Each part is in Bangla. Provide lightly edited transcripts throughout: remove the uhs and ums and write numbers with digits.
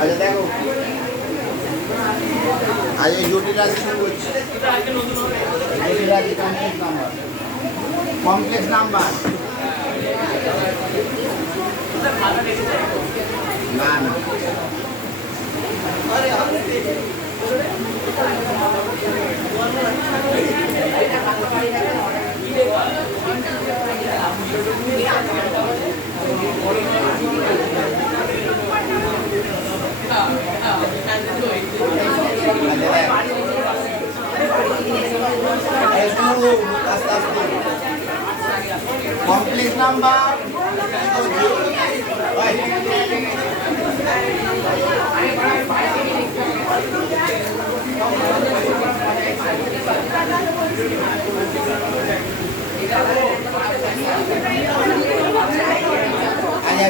আচ্ছা দেখো, আজ এই জটিল রাশি শুরু করছি। জটিল রাশি কমপ্লেক্স নাম্বার না না কমপ্লেক্স নাম্বার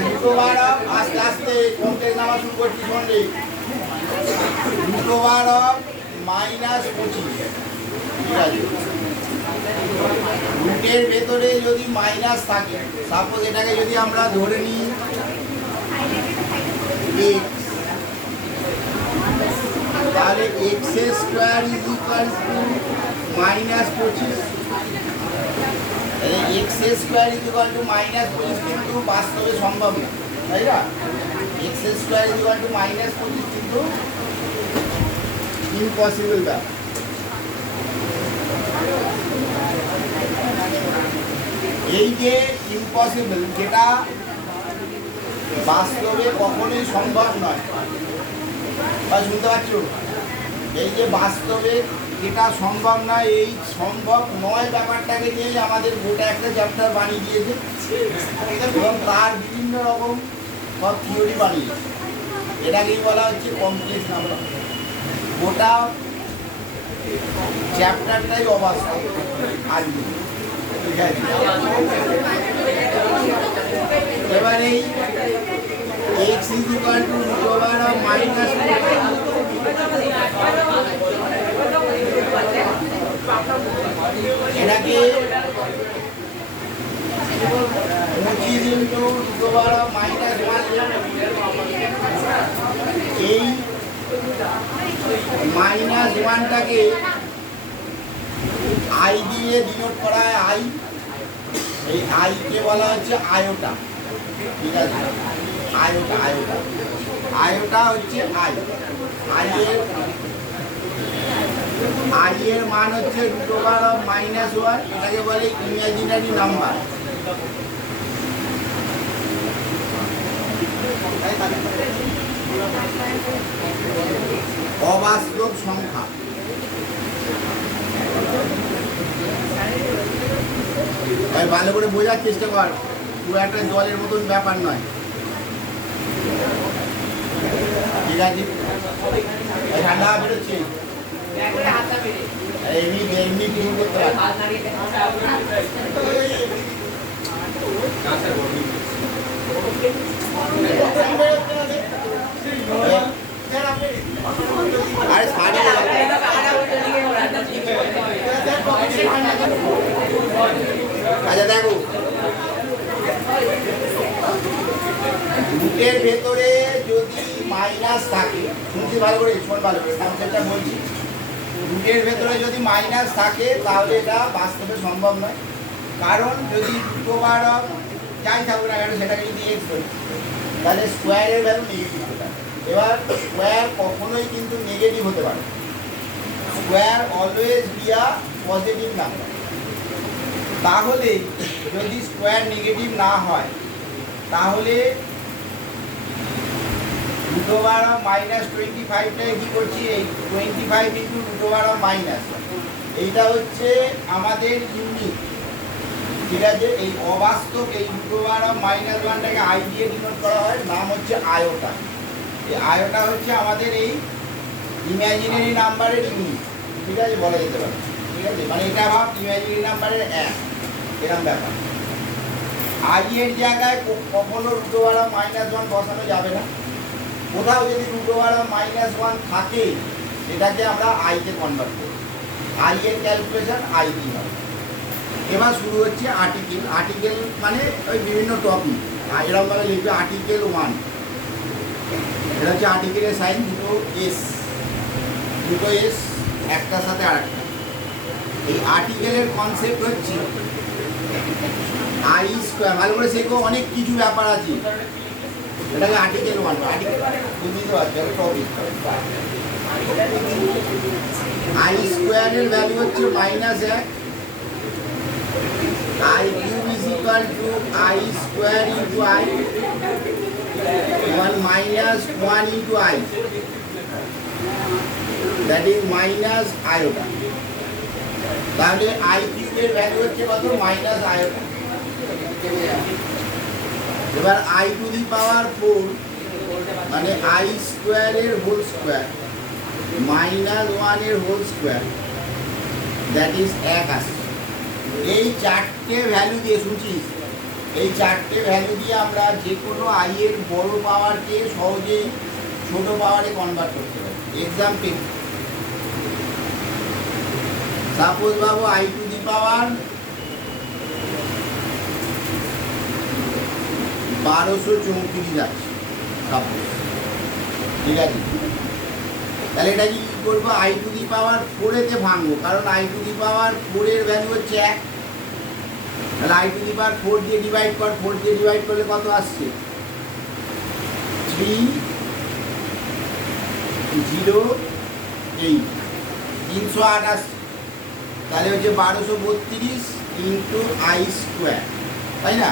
দুটো বার আস্তে আস্তে কমপ্লেক্স নাম্বার শুরু করছি। শুনলি দুটো বার -25, ঠিক আছে। রুটের ভেতরে যদি মাইনাস থাকে, সাপোজ এটাকে যদি আমরা ধরে নিই x, তাহলে x² is equal two -25। x² is equal two -25 কিন্তু বাস্তবে সম্ভব না, তাই না? x² ইজ ইকুয়াল টু -25 কিন্তু ইম্পসিবল ব্যাপার। এই যে ইম্পসিবল, যেটা বাস্তবে কখনোই সম্ভব নয়, বা শুনতে পাচ্ছ, এই যে বাস্তবে যেটা সম্ভব নয়, এই সম্ভব নয় ব্যাপারটাকে নিয়েই আমাদের গোটা একটা চ্যাপ্টার বানিয়ে দিয়েছে এবং তার বিভিন্ন রকম সব থিওরি বানিয়েছে। এটাকেই বলা হচ্ছে কমপ্লেক্স নাম্বার। গোটা চ্যাপ্টারটাই অবাস্তব আজকে, ঠিক আছে। এবার এই x ইজ ইকুয়াল টু √−, এটাকে 25 × √−1, এই -1টাকে আই দিয়ে ডিনোট করা হয়। আই, এই আইকে বলা হচ্ছে আয়োটা, ঠিক আছে। আয়োটা আয়োটা আয়োটা হচ্ছে আই। আইয়ের মান হচ্ছে √−1, এটাকে বলে ইমাজিনারি নাম্বার। অবাস্তব সংখ্যা। ভালো করে বোঝার চেষ্টা কর, পুরো একটা জলের মতন ব্যাপার নয়, ঠিক আছে। ঠান্ডা বেরোচ্ছে, এমনি এমনি কিছু করতে পারে। আরে সাড়ে আচ্ছা দেখো, রুটের ভেতরে যদি মাইনাস থাকে, শুনছি ভালো করে, শোন ভালো করে, কনসেপ্টটা বলছি। রুটের ভেতরে যদি মাইনাস থাকে তাহলে এটা বাস্তবে সম্ভব নয়, কারণ যদি দুটো বার যাই থাকুক না কেন সেটাকে যদি x বলি, তাহলে স্কোয়ারের ভ্যালু নেগেটিভ হতে পারে। এবার স্কোয়ার কখনোই কিন্তু নেগেটিভ হতে পারে, square always be a positive number. তাহলে যদি স্কোয়ার নেগেটিভ না হয়, তাহলে √−25টাকে কী করছি, এই 25 × √−, এইটা হচ্ছে আমাদের ইউনিট, ঠিক আছে। এই অবাস্তব এই √−1টাকে আই দিয়ে ডিনোট করা হয়, নাম হচ্ছে আয়োটা। এই আয়োটা হচ্ছে আমাদের এই ইমাজিনারি নাম্বারের ইউনিট, ঠিক আছে, বলা যেতে পারে, ঠিক আছে। মানে এটা ভাব ইমাজিনারি নাম্বারের 1, এরকম ব্যাপার। আই এর জায়গায় কখনো √−1 বসানো যাবে না। কোথাও যদি √−1 থাকে, এটাকে আমরা আইতে কনভার্ট করি। আই এর ক্যালকুলেশন আই দিয়ে হবে। এবার শুরু হচ্ছে আর্টিকেল। আর্টিকেল মানে ওই বিভিন্ন টপিক, এরকমভাবে লিখবে আর্টিকেল 1, এটা হচ্ছে আর্টিকেলের সাইন, দুটো এস একটার সাথে আরেকটা। এই আর্টিকেলের কনসেপ্ট হচ্ছে আই স্কোয়ার, ভালো করে শেখো, অনেক কিছু ব্যাপার আছে। এটাকে আর্টিকেল ওয়ান, আর্টিকেল বুঝতে পারছো টপিক। আই স্কোয়ারের ভ্যালু হচ্ছে -1, I cube is equal two I square into I, 1 - 1 into I, that is minus iota. তাহলে আই কিউবের ভ্যালু হচ্ছে কত? Minus iota. এবার আই টু দি পাওয়ার 4 মানে আই স্কোয়ারের হোল স্কোয়ার -1 এর হোল স্কোয়ার, দ্যাট ইজ 1 আসছে। এই চারটে ভ্যালু দিয়ে শুনছিস, এই চারটে ভ্যালু দিয়ে আমরা যে কোনো আই এর বড় পাওয়ারকে সহজেই ছোট পাওয়ারে কনভার্ট করতে পারি। এক্সাম্পল, সাপোজ ভাবো আই টু দি পাওয়ার 1234 আছে সাপোজ, ঠিক আছে? তাহলে এটা কি করবো? আই টু দি পাওয়ার 4-এতে ভাঙবো, কারণ আই টু দি পাওয়ার 4 এর ভ্যালু হচ্ছে 1। তাহলে আই টু দি পাওয়ার 4 দিয়ে ডিভাইড কর, 4 দিয়ে ডিভাইড করলে কত আসছে? 308, 308 আসছে। তাহলে হচ্ছে 1232 ইন্টু আই স্কোয়ার, তাই না?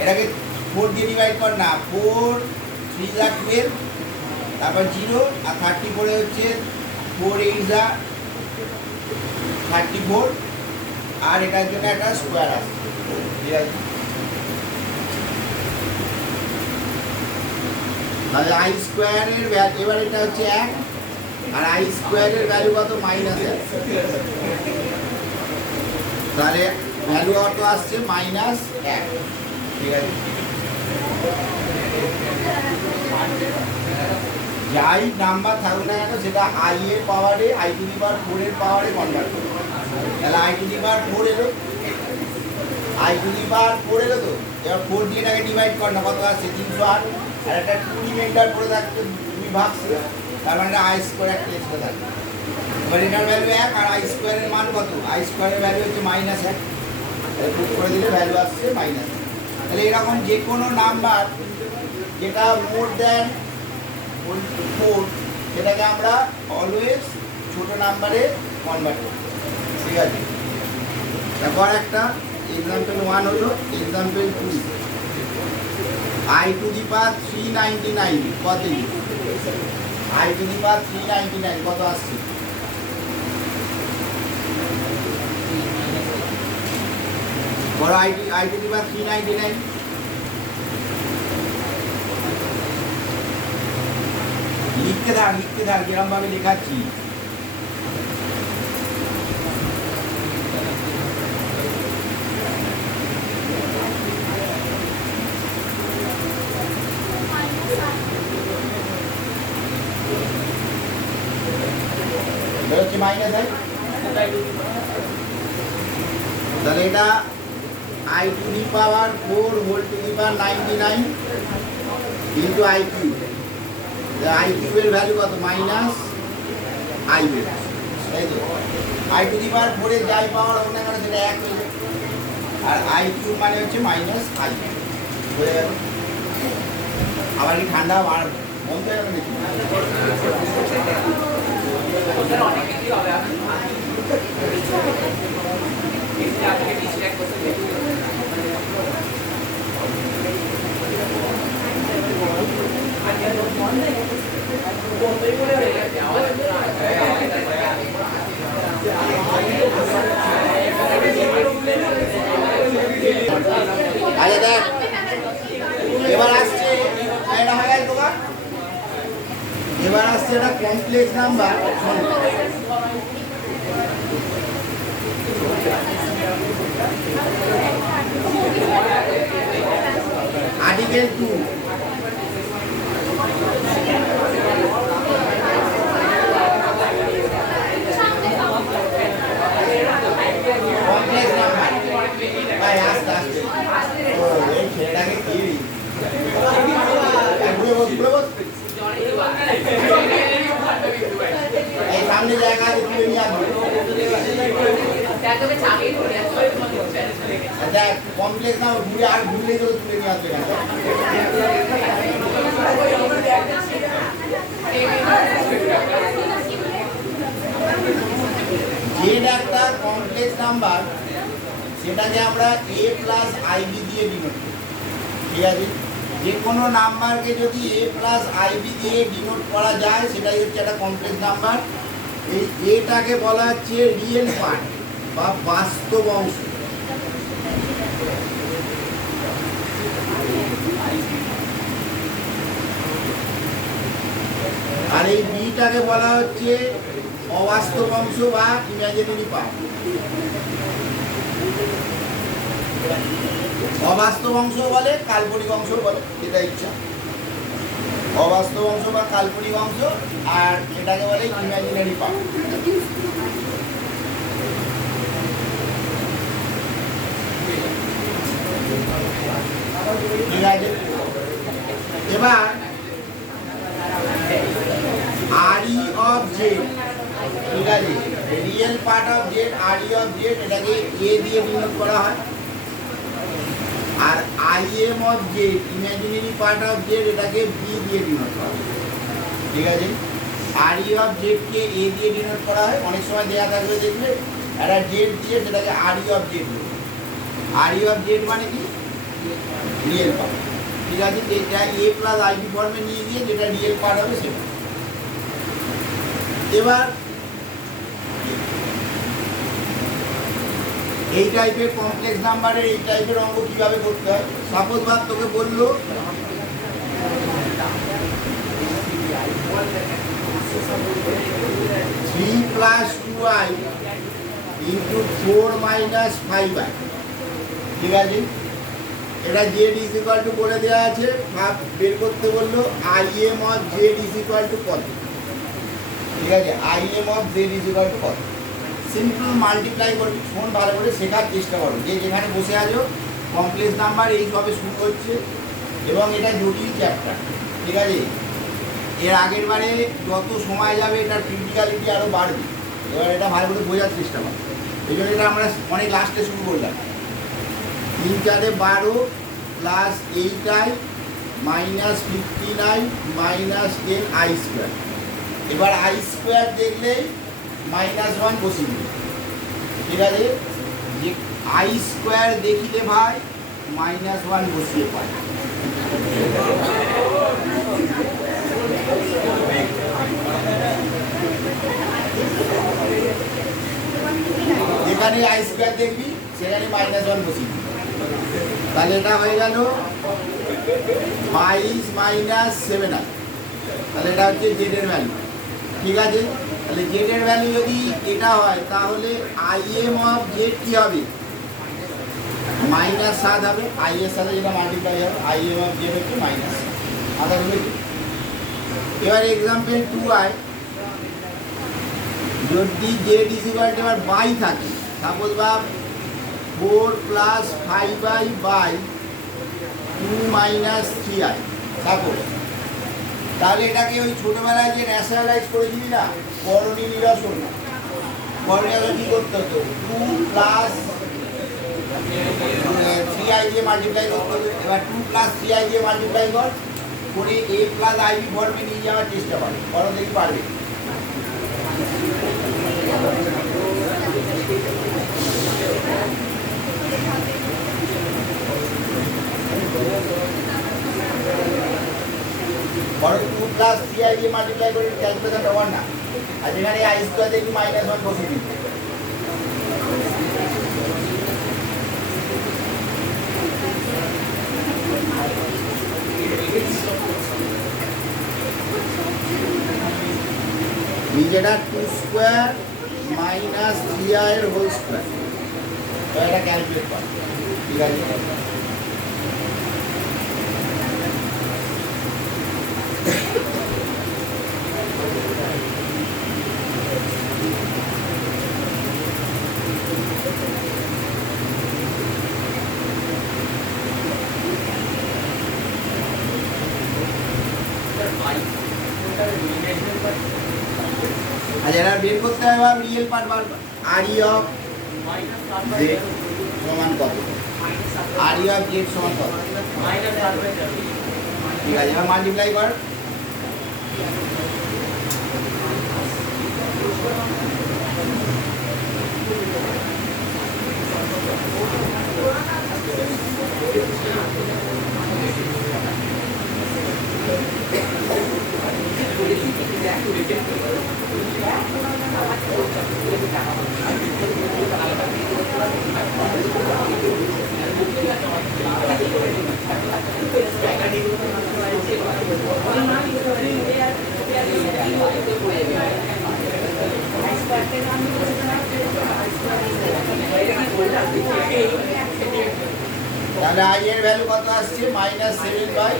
এটাকে 4 দিয়ে ডিভাইড কর না, 4 3 = 12, তারপর 0 আর 34 হচ্ছে 4 8 = 34, আর এটার জন্য একটা স্কোয়ার আছে, ঠিক আছে? তাহলে আই স্কোয়ারের ভ্যালু, এবার এটা হচ্ছে 1, আর আই স্কোয়ারের ভ্যালু কত? -1। তাহলে ভ্যালু কত আসছে? -1, ঠিক আছে? যাই নাম্বার থাকুক না কেন সেটা আই এর পাওয়ারে, আই টু দি পাওয়ার 4 এর পাওয়ারে কনভার্ট করবে। তাহলে আই টু দি পাওয়ার 4 এলো, আই টু দি পাওয়ার 4 এলো তো, এবার 4 দিয়ে এটাকে ডিভাইড কর না, কত আসছে? 308, আর একটা 2 রিমাইন্ডার পড়ে থাকছে, 2 ভাগছে, তার মানে আই স্কোয়ার একটা এক্সট্রা থাকবে। এবার এটার ভ্যালু 1, আর আই স্কোয়ারের মান কত? আই স্কোয়ারের ভ্যালু হচ্ছে -1, তাহলে পুট করে দিলে ভ্যালু আসছে -। তাহলে এরকম যে কোনো নাম্বার যেটা মোর দ্যান 4 সেটাকে আমরা অলওয়েজ ছোট নাম্বারে কনভার্ট করি, ঠিক আছে? তারপর একটা এক্সাম্পল 1 হলো, এক্সাম্পল 2, আই টু দি পাওয়ার 399 কত? আই টু দি পাওয়ার 399 কত আসছে? বড় আই টু দি পাওয়ার 399, লিখতে থাক যেরকম ভাবে লেখাচ্ছি। হচ্ছে মাইনাস আই, তাহলে এটা I to the power 4 whole to the power 99 into I cube. I কিউবের ভ্যালু কত? -আই বের, তাই তো? আই টু দি পাওয়ার 4 এর যাই পাওয়ার হোক না কেন সেটা 1 হয়ে যায়, আর আই কিউব মানে হচ্ছে -আই, হয়ে গেল। আবার কি ঠান্ডা আর বন্ধ হয়ে গেল নাকি? আচ্ছা দেখ, এবার আসছে এটা হয়ে গেল তোমার, এবার আসছে এটা complex number. Article 2, complex number. ভাই আস্তে আস্তে, ও এই ছেলেটাকে কি ঘুরে বস এই সামনে জায়গা আছে তুলে নিয়ে আসবে। আচ্ছা কমপ্লেক্স না ঘুরে আর ঘুরলেই তো তুলে নিয়ে আসবে না। জেড একটা কমপ্লেক্স নাম্বার, সেটাকে আমরা এ প্লাস আইবি দিয়ে ডিনোট করি। ঠিক আছে, যে কোনো নাম্বারকে যদি এ প্লাস আইবি দিয়ে ডিনোট করা যায় সেটাই হচ্ছে একটা কমপ্লেক্স নাম্বার। এই এটাকে বলা হচ্ছে রিয়েল পার্ট বা বাস্তব অংশ। আর এই বিটাকে বলা হচ্ছে অবাস্তব অংশ বা ইমাজিনারি পার্ট। অবাস্তব অংশ বলে, কাল্পনিক অংশ বলে, যেটা ইচ্ছা। অবাস্তব অংশ বা কাল্পনিক অংশ, আর এটাকে বলে ইমাজিনারি পার্ট। ঠিক আছে, এবার RE of Z, ঠিক আছে, real part of Z, RE of Z, এটাকে A দিয়ে ডিনোট করা হয়। আর IM of Z, imaginary part of Z, এটাকে B দিয়ে ডিনোট করা হয়। ঠিক আছে, RE of Z K A দিয়ে ডিনোট করা হয়। অনেক সময় দেয়া থাকবে দেখবে একটা Z দিয়ে সেটাকে RE of Z বলে। RE of Z মানে কি? Real part. ঠিক আছে, এটা A প্লাস IB ফর্মে নিয়ে গিয়ে যেটা রিয়েল পার্ট হবে সেটা। এবার এই টাইপের কমপ্লেক্স নাম্বারের এই টাইপের অঙ্ক কিভাবে করতে হয়? সাপোজ ভাব তোকে বললো 3 + 2i × 4 - 5i। ঠিক আছে, এটা z = বলে দেওয়া আছে, ভাব বের করতে বললো IM of z = কত। ঠিক আছে, IM of z = কত। সিম্পল মাল্টিপ্লাই করবি। ফোন ভালো করে শেখার চেষ্টা করো, যে যেখানে বসে আছো কমপ্লেক্স নাম্বার এই সবে শুরু হচ্ছে এবং এটা জটিল চ্যাপ্টার। ঠিক আছে, এর আগের বারে যত সময় যাবে এটার ক্রিটিক্যালিটি আরও বাড়বে। এবার এটা ভালো করে বোঝার চেষ্টা করো। এই জন্য এটা আমরা অনেক লাস্টে শুরু করলাম। 3 × 4 = 12 + 8i - 59 - 10i²। এবার i² দেখলেই -1 বসিয়ে দিই। ঠিক আছে, যে i² দেখিলে ভাই -1 বসিয়ে পাই। যেখানে i² দেখবি সেখানে -1 বসিয়ে দিই। তাহলে এটা হয়ে গেল 22 - 7i। তাহলে এটা হচ্ছে z এর ভ্যালু। ঠিক আছে, তাহলে z এর ভ্যালু যদি এটা হয় তাহলে IM of z কি হবে? -7 হবে। I এর সাথে যেটা মাল্টিপ্লাই হবে IM of z হচ্ছে -7। আদা হবে। এবার एग्जांपल 2i, যদি z = এবার বাই থাকে, সাপোজ ভাব 4 + 5i / 2 - 3i সাপোজ। তাহলে এটাকে ওই ছোটবেলায় যে ন্যাশনালাইজ করেছিলি না, করণী নিরসন, করণীয় কি করতে হতো? 2 + 3i দিয়ে মাল্টিপ্লাই করতে হতো। এবার 2 + 3i দিয়ে মাল্টিপ্লাই করে a + ib ফর্মে নিয়ে যাওয়ার চেষ্টা করো, করো দেখি পারবে। বড় 2 + 3i দিয়ে মাল্টিপ্লাই করে ক্যালকুলেশনটা 1 না, আর যেখানে i² দেখি -1 বসিয়ে দিই। নিজেরা 2² - 3i এর হোল স্কয়ার, এটা ক্যালকুলেট কর। ঠিক আছে, আর যারা বের করতে হবে বা রিয়েল পার্ট বার আরই অফ জেড সমান কত, আরই অফ জেড সমান কত, ঠিক আছে, এবার মাল্টিপ্লাই কর। তাহলে আই এর ভ্যালু কত আসছে, -7 বাই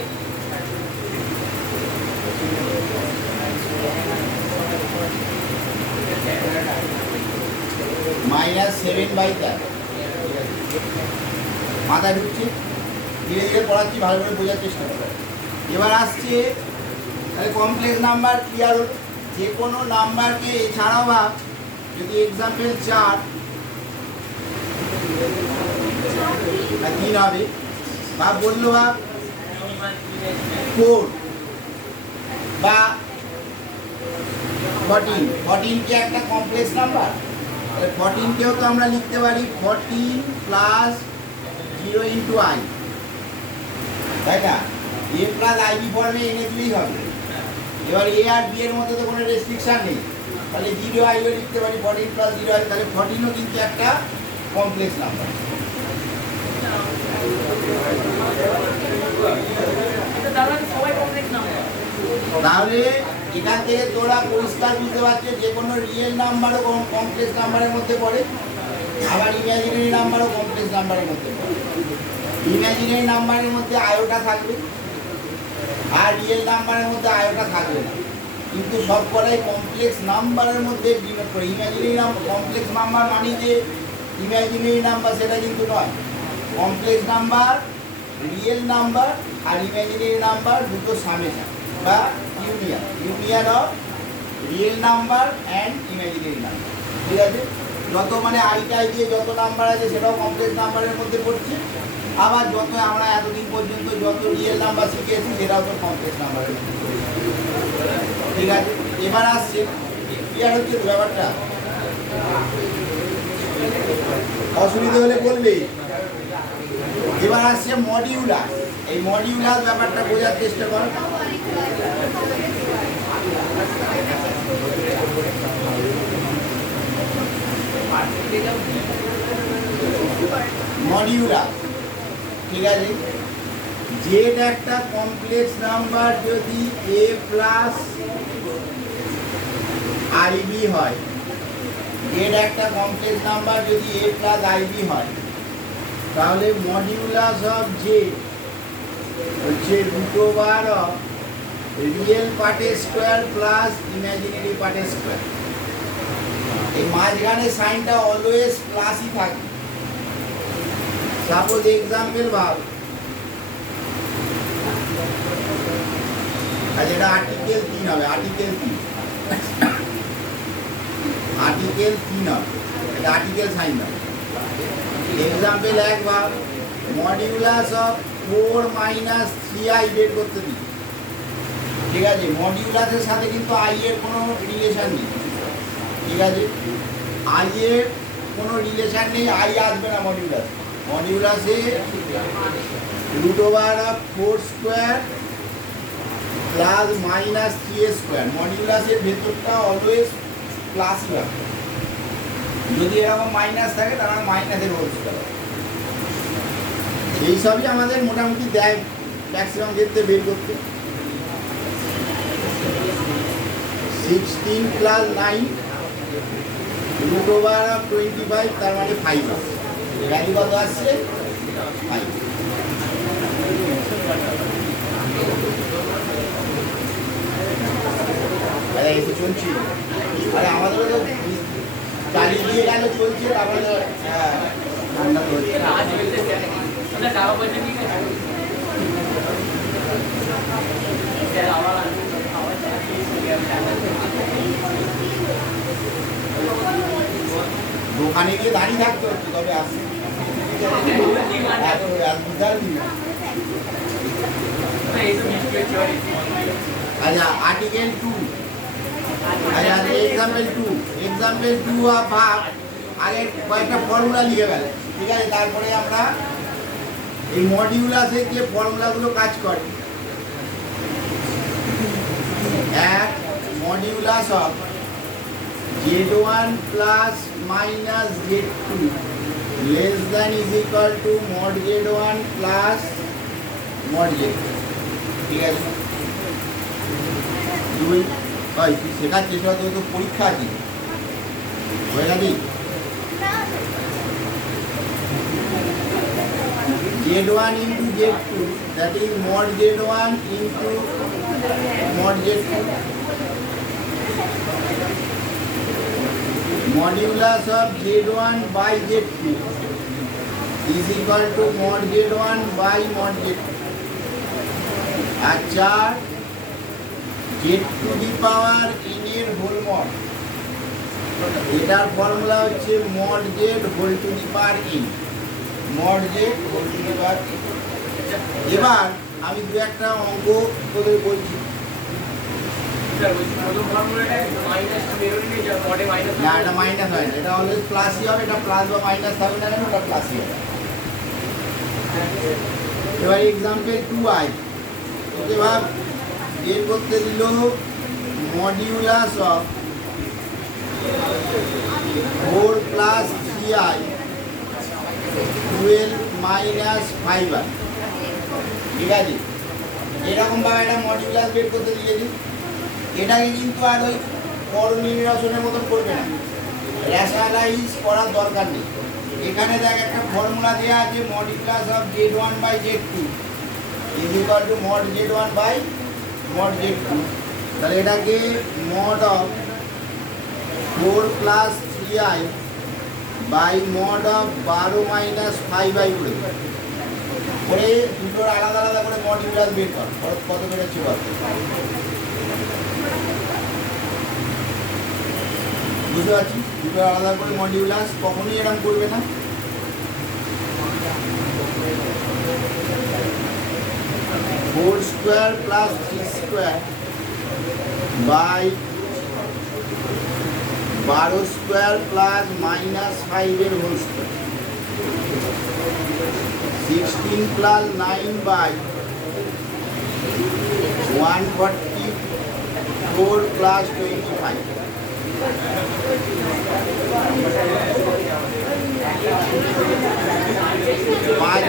-7/10। মাথা ঢুকছে, ধীরে ধীরে পড়াচ্ছি, ভালো করে বোঝার চেষ্টা করো। এবার আসছে তাহলে কমপ্লেক্স নাম্বার ক্লিয়ার হলো। যে কোনো নাম্বারকে এছাড়াও ভাব, যদি এক্সাম্পল 4 3 হবে, ভাব বললো ভাব 4 বা 14 কি একটা কমপ্লেক্স নাম্বার? তাহলে 14 কেও তো আমরা লিখতে পারি 14 প্লাস 0 ইন্টু আই, তাই না? এ প্লাস আইবি ফর্মে এনে দিলেই হবে। এবার এ আর বি এর মধ্যে তো কোনো রেস্ট্রিকশন নেই, তাহলে 0 আইও লিখতে পারি 14 প্লাস 0 আই, তাহলে 14ও কিন্তু একটা কমপ্লেক্স নাম্বার। তাহলে এখান থেকে তোরা পরিষ্কার বুঝতে পারছো যে কোনো রিয়েল নাম্বারও কমপ্লেক্স নাম্বারের মধ্যে পড়ে, আবার ইমাজিনারি নাম্বারও কমপ্লেক্স নাম্বারের মধ্যে পড়ে। ইমাজিনারি নাম্বারের মধ্যে আয়োটা থাকবে আর রিয়েল নাম্বারের মধ্যে আয়োটা থাকবে না, কিন্তু সব কটাই কমপ্লেক্স নাম্বারের মধ্যে ডিনোট করে। ইমাজিনারি কমপ্লেক্স নাম্বার মানে যে ইমাজিনারি নাম্বার সেটা কিন্তু নয়। কমপ্লেক্স নাম্বার, রিয়েল নাম্বার আর ইমাজিনারি নাম্বার দুটো সামেশন বা union of real number and imaginary number, ঠিক আছে? যত মানে আইটাই দিয়ে যত নাম্বার আছে সেটাও কমপ্লেক্স নাম্বারের মধ্যে পড়ছে, আবার যত আমরা এতদিন পর্যন্ত যত রিয়েল নাম্বার শিখেছি সেটাও তো কমপ্লেক্স নাম্বারের মধ্যে পড়ছে, ঠিক আছে? এবার আসছে ক্লিয়ার হচ্ছে তো ব্যাপারটা? অসুবিধা হলে বলবে। এবার আসছে মডিউলাস। এই মডিউলাস ব্যাপারটা বোঝার চেষ্টা করো। মডিউলাস, ঠিক আছে? জেড একটা কমপ্লেক্স নাম্বার যদি এ প্লাস আইবি হয়, জেড একটা কমপ্লেক্স নাম্বার যদি এ প্লাস আইবি হয়, তাহলে মডিউলাস অফ জেড হচ্ছে √(অফ রিয়েল পার্টের স্কোয়ার প্লাস ইমাজিনারি পার্টের স্কোয়ার। এই মাঝখানে সাইনটা অলওয়েজ প্লাসই থাকে। সাপোজ এক্সাম্পল ভাব, আচ্ছা এটা আর্টিকেল 3 হবে, আর্টিকেল 3 হবে, এটা আর্টিকেল সাইন হবে। এক্সাম্পল 1 ভাব, মডিউলাস অফ 4 - 3i বের করতে দিই, ঠিক আছে? মডিউলাসের সাথে কিন্তু আই এর কোনো রিলেশন নেই, ঠিক আছে? আই এর কোনো রিলেশন নেই, আই আসবে না মডিউলাস। মডিউলাসে √(4 স্কোয়ার প্লাস -3a স্কোয়ার, মডিউলাসের ভেতরটা অলওয়েজ প্লাসই হবে। যদি এরকম মাইনাস থাকে তাহলে মাইনাসের হোল স্কোয়ার। এইসবই আমাদের মোটামুটি দেয় ম্যাক্সিমাম ক্ষেত্রে বের করতে। 16 প্লাস 9 √(25) তার মানে 5 আসছে। ভ্যালু কত আসছে? 5। আরে এই তো চলছি, আরে আমাদেরও তো চালিয়ে দিয়ে গেল চলছে, তারপরে হ্যাঁ ঠান্ডা তো হচ্ছে। ওখানে গিয়ে দাঁড়িয়ে থাকতে হচ্ছে তবে আসছে আচ্ছা আর্টিকেল 2 আচ্ছা এক্সাম্পল 2 অফ হাফ আগে কয়েকটা ফর্মুলা লিখে গেল ঠিক আছে তারপরে আমরা এই মডিউলাসের যে ফর্মুলাগুলো কাজ করে এক modulus of z1 plus minus z2 less than is equal to mod z1 plus mod z2 ঠিক আছে দুই ভাই তুই শেখার চেষ্টা করতে তো পরীক্ষা আছে হয়ে গেলি z1 into z2 that is mod z1 into mod z2 modulus of z1 by z2 is equal to mod z1 by mod z2 আর চার z to the power n এর হোল মড এটার ফর্মুলা হচ্ছে mod z whole to the power n mod z whole to the power n এবার আমি দু একটা অঙ্ক তোদের বলছি না এটা মাইনাস হয় না এটা অলওয়েজ প্লাসই হবে এটা প্লাস বা মাইনাস হবে না কেন ওটা প্লাসই হবে এবার এক্সাম্পল 2i ওকে ভাব বের করতে দিল modulus of 4 plus 3i 12 minus 5i ঠিক আছে এরকম ভাবে একটা মডিউলাস বের করতে দিয়েছি এটাকে কিন্তু আর ওই করণীয় নিরসনের মতন করবে না রেশনালাইজ করার দরকার নেই এখানে দেখ একটা ফর্মুলা দেওয়া আছে modulus of z1 by z2 is equal to mod z1 by mod z2 তাহলে এটাকে mod of 4 plus 3i by mod of 12 minus 5i করে দুটোর আলাদা আলাদা করে মডিউলাস বের কর কত বেরোচ্ছে বল বুঝতে পারছি দুটো আলাদা করে মডিউলাস কখনোই এরকম করবে না 4 square plus 3 square by 12 square plus minus 5 এর whole square 16 plus 9 by 144 plus 25 5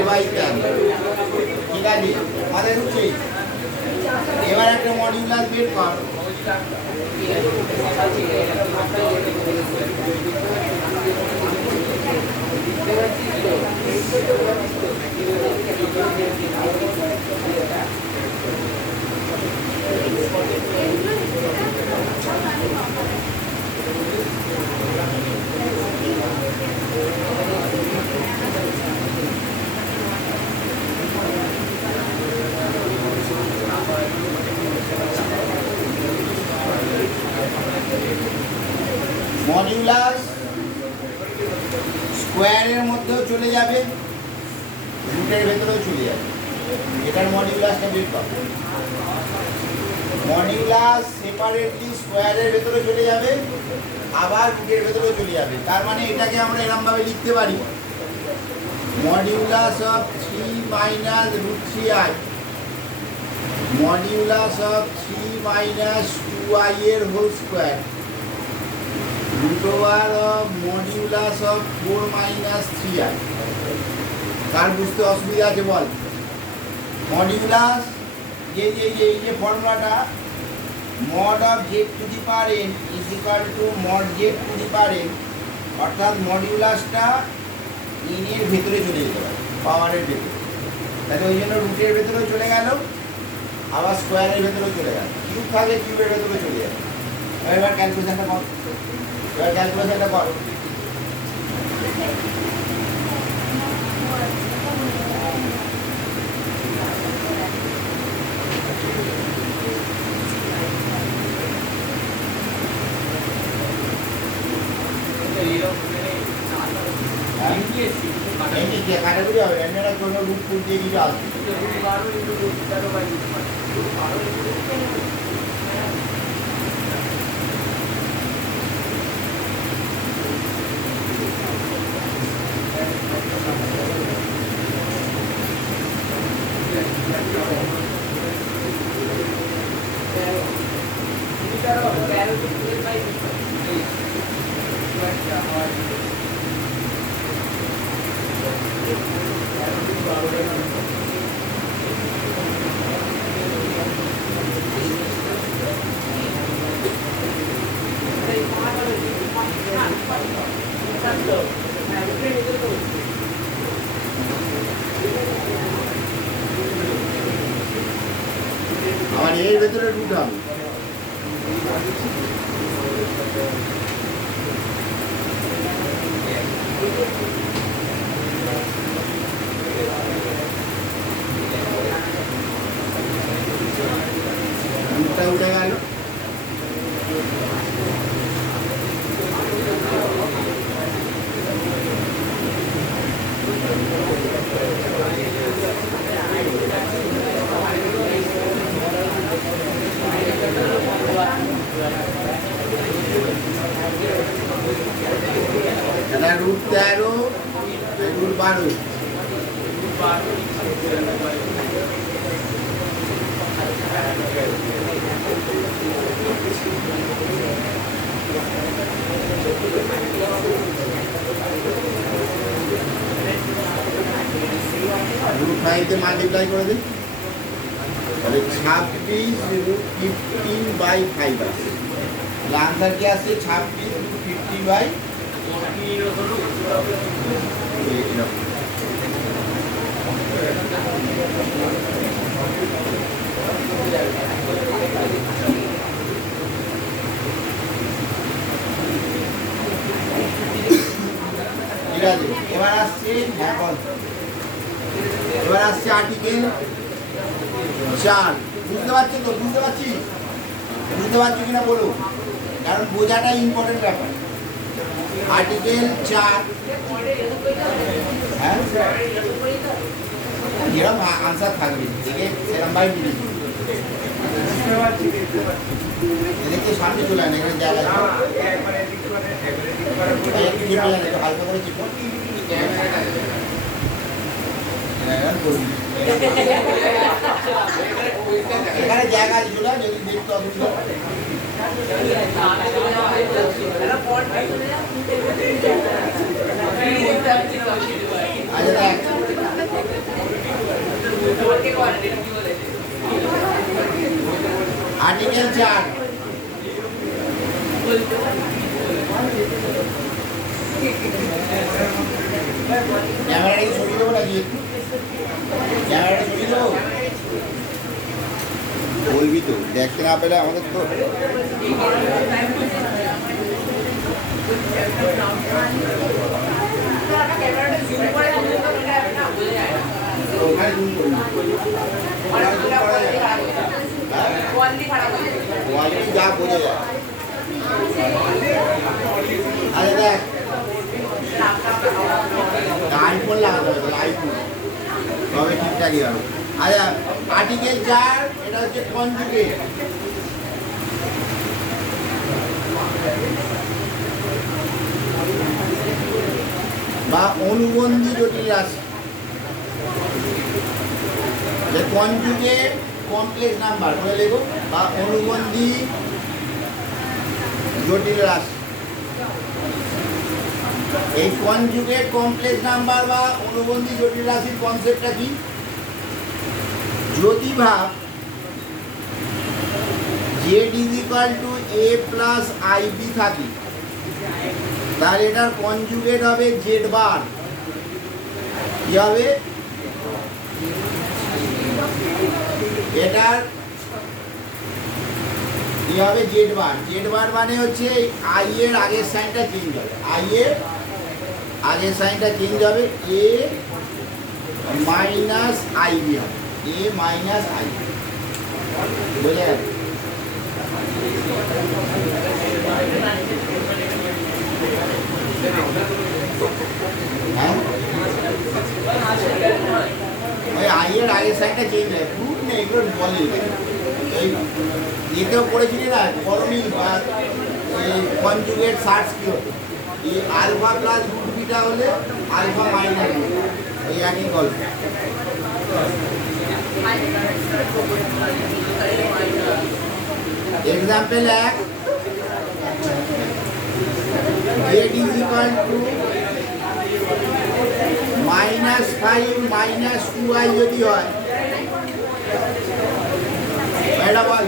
by 10 ঠিক আছে মাথায় ঢুকছে এবার একটা মডিউলাস বের কর মডিউলাস স্কোয়ারের মধ্যেও চলে যাবে রুটের ভেতরেও চলে যাবে এটার মডিউলাসটা বের কর মডিউলাস সেপারেটলি স্কোয়ারের ভেতরে চলে যাবে আবার রুটের ভেতরেও চলে যাবে তার মানে এটাকে আমরা এরকম ভাবে লিখতে পারি modulus of 3 minus root 3i modulus of 3 minus 2i এর whole square root over of modulus of 4 minus 3i কার বুঝতে অসুবিধা আছে বল মডিউলাস এই যে ফর্মুলাটা mod of z to the power n is equal to mod z to the power n অর্থাৎ মডিউলাসটা n এর ভেতরে চলে যেতে পারে পাওয়ারের ভেতরে তাহলে ওই জন্য রুটের ভেতরেও চলে গেল আবার স্কোয়ারের ভেতরেও চলে গেল কিউব থাকলে কিউবের ভেতরে চলে যাবে এবার ক্যালকুলেশনটা কর এবার ক্যালকুলেশনটা কর কি এখানে বুঝে হবে এমনি কোনো রুট ফুট দিয়ে কিছু আসবে আমার এর ভেতরে রুট হবে রুটটা উঠে গেল এটা রুট 13 রুট 12 রুট 5 তে মাল্টিপ্লাই করে দিন তাহলে 26 রুট 15 বাই 5 আছে আনসার কি আছে 26 রুট 50 বাই ঠিক আছে এবার আসছে এবার আসছে আর্টিকেল 4 বুঝতে পারছেন তো বুঝতে পারছি কিনা বলো কারণ বোঝাটা ইম্পর্টেন্ট ব্যাপার আর্টিকেল 4 হ্যাঁ যেরকম আনসার থাকবে দেখে সেরকম ভাই মিলে এদেরকে সামনে চলে আনে এখানে জায়গা হালকা করে চিপো এখানে জায়গা ছিল যদি দেখতে অসুবিধা আচ্ছা দেখ आर्टिकल 4 कैमरा की छवि दो लगी कैमरा की छवि दो बोल भी तो देखते ना पहले আমাদের তো ক্যামেরাটা জুম করে দিলে তো এটা না বোঝা যায় না ওখানে জুম করুন কোয়ালিটি খারাপ হয়ে যায় কোয়ালিটি যা বোঝা যায় আরে দেখ আইফোন লাগাতে হবে আইফোন তবে ঠিকঠাকই হবে আচ্ছা আর্টিকেল 4 এটা হচ্ছে কনজুগেট বা অনুবন্ধী জটিল রাশি যে কনজুগেট কমপ্লেক্স নাম্বার বলে লেখো বা অনুবন্ধী জটিল রাশি এই কনজুগেট কমপ্লেক্স নাম্বার বা অনুবন্ধী জটিল রাশির কনসেপ্টটা কি যদি ভাব z = a + ib থাকে তাহলে এটার কনজুগেট হবে z বার কি হবে এটার কি হবে z বার মানে হচ্ছে i এর আগের সাইনটা চেঞ্জ হবে i এর আগের সাইনটা চেঞ্জ হবে a - ib হবে a - ib বুঝে গেল হ্যাঁ এতেও পড়েছিলি না করণীয় বা কনজুগেট সার্চ কি হতো, এই আলফা প্লাস রুট বিটা হলে আলফা মাইনাস রুট, এই একই গল্প। एग्जाम्पल एक z is equal to -5 -2i যদি হয় এটা বল,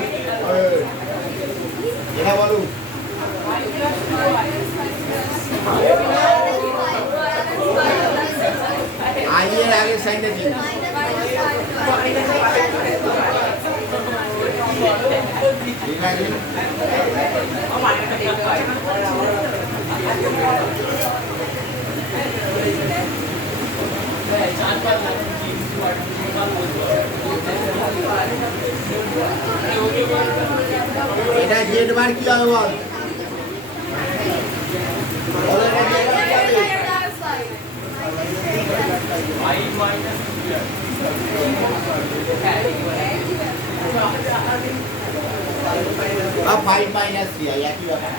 এটা বলো i এর আগের সাইনটা চেঞ্জ, ঠিক আছে? এটা জেড বার কি হবে বল? বা 5 মাইনাস 3 একই ব্যাপার,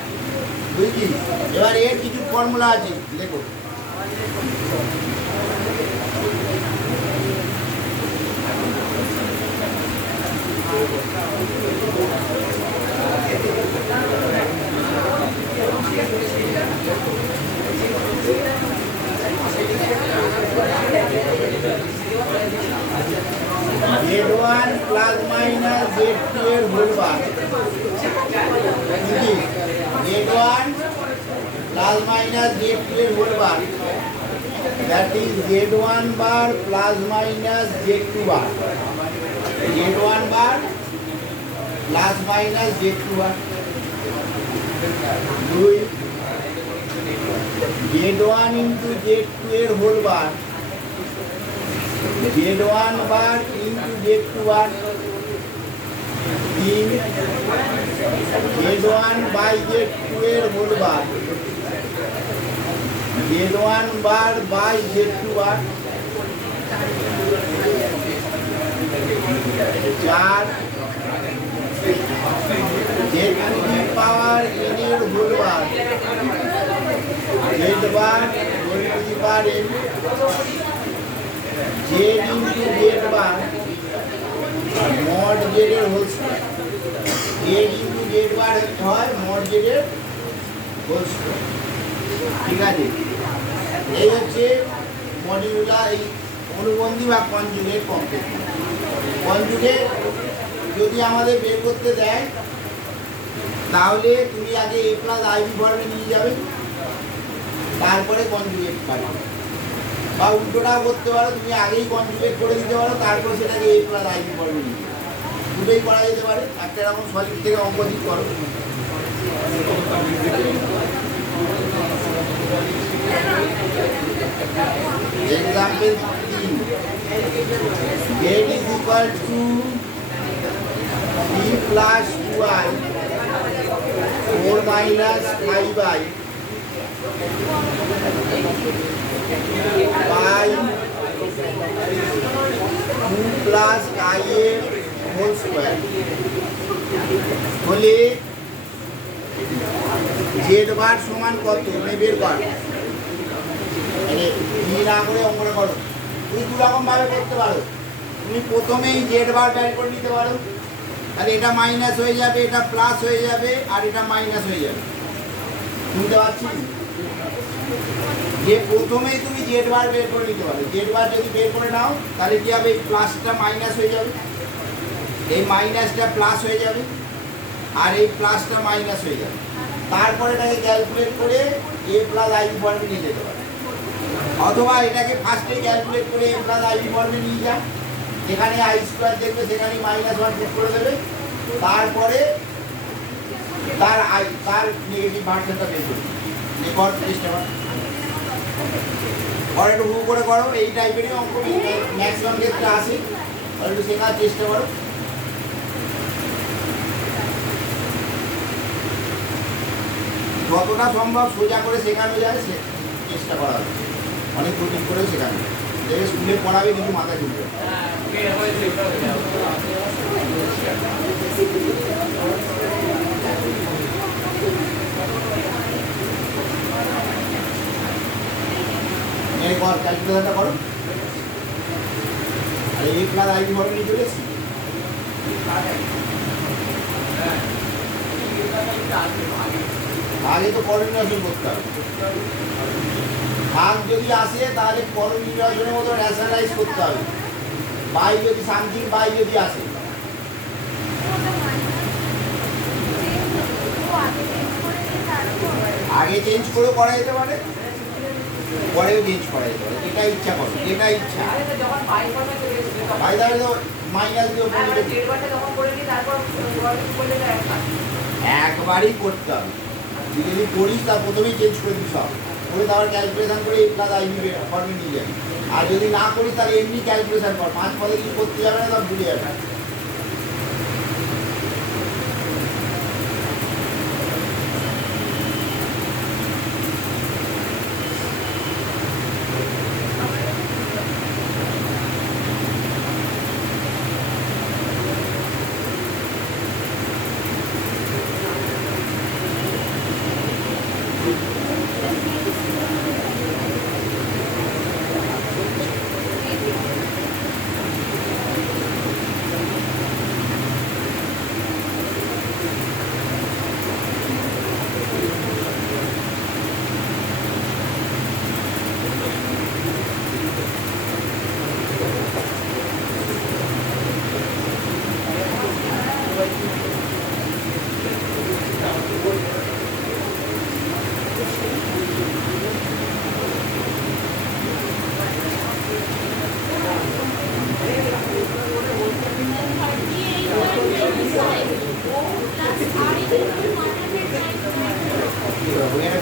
বুঝলি? এবার এর কিছু ফর্মুলা আছে, দেখো। z1 প্লাস মাইনাস z2 এর whole bar, z1 plus minus z2 এর whole bar, that is z1 bar plus minus z2 bar, z1 bar plus minus z2 bar, 2 z1 into z2 এর whole bar, z1 bar into z2 bar, 3 z1 by z2 এর whole bar, z1 bar by z2 bar, 4 z2 power n এর whole bar, z bar whole to the power n, z into z bar mod z এর whole square, z into z বার হয় মড z এর হোল স্কয়ার, ঠিক আছে? এই হচ্ছে মডিউলা, এই অনুবন্ধী বা কনজুগেট কমপ্লিট। কনজুগেট যদি আমাদের বের করতে দেয় তাহলে তুমি আগে a প্লাস আইবি ফর্মে নিয়ে যাবে, তারপরে কনজুগেট পাবে, বা উল্টোটাও করতে পারো, তুমি আগেই কনজুগেট করে দিতে পারো, তারপর সেটাকে a প্লাস আইবি ফর্মে নিয়ে যাবে, দুটোই করা যেতে পারে। একটা এরকম সলিড থেকে অঙ্কোজিট করো। Example 3 z is equal to 3 plus 2i 4 minus 5i by 2 plus i whole square হলে z বার সমান কত বের কর, মানে কি না করে অঙ্কটা করো। তুমি দু রকম ভাবে করতে পারো, তুমি প্রথমেই জেড বার বের করে নিতে পারো, তাহলে এটা মাইনাস হয়ে যাবে, এটা প্লাস হয়ে যাবে, আর এটা মাইনাস হয়ে যাবে, বুঝতে পারছি? যে প্রথমেই তুমি জেড বার বের করে নিতে পারো, জেড বার যদি বের করে নাও তাহলে কি হবে, এই প্লাসটা মাইনাস হয়ে যাবে, এই মাইনাসটা প্লাস হয়ে যাবে, আর এই প্লাসটা মাইনাস হয়ে যাবে, তারপরে এটাকে ক্যালকুলেট করে a প্লাস আইবি ফর্মে নিয়ে যেতে পারে, অথবা এটাকে ফার্স্টে ক্যালকুলেট করে a প্লাস আইবি ফর্মে নিয়ে যা, যেখানে আই স্কোয়ার দেখবে সেখানে -1 পুট করে দেবে, তারপরে তার নেগেটিভ ভার্সনটা বের করবে, রেকর্ড চেষ্টা করো, আর একটু ভুল করে করো, এই টাইপেরই অঙ্ক ম্যাক্সিমাম ক্ষেত্রে আসে, আর একটু শেখার চেষ্টা করো। যতটা সম্ভব সোজা করে শেখানো যায় সে চেষ্টা করা হচ্ছে, অনেক কঠিন করেও শেখানো যায়, স্কুলে পড়াবে কিন্তু মাথায় ঢুকবে। ক্যালকুলেশনটা করো। আর এ প্লাস আই ঘরে নিয়ে চলে এসেছি। আগে তো করণীয় করতে হবে। ভাগ যদি আসে তাহলে করণীয় মতো ন্যাশনালাইজ করতে হবে। বাই যদি সামথিং বাই যদি আসে, আগে চেঞ্জ করেও করা যেতে পারে, পরেও চেঞ্জ করা যেতে পারে, যেটা ইচ্ছা করো, যেটা ইচ্ছা। বাই তাহলে তো মাইনাস দিয়ে একবারই করতে হবে। তুই যদি করিস তার প্রথমেই চেঞ্জ করে দিস সব, করে তারপর ক্যালকুলেশন করে এ প্লাস আই বি ফর্মে নিয়ে যাবি। আর যদি না করিস তাহলে এমনি ক্যালকুলেশন কর, 5 পদে কিছু করতে যাবে না, সব ভুলে যাবে।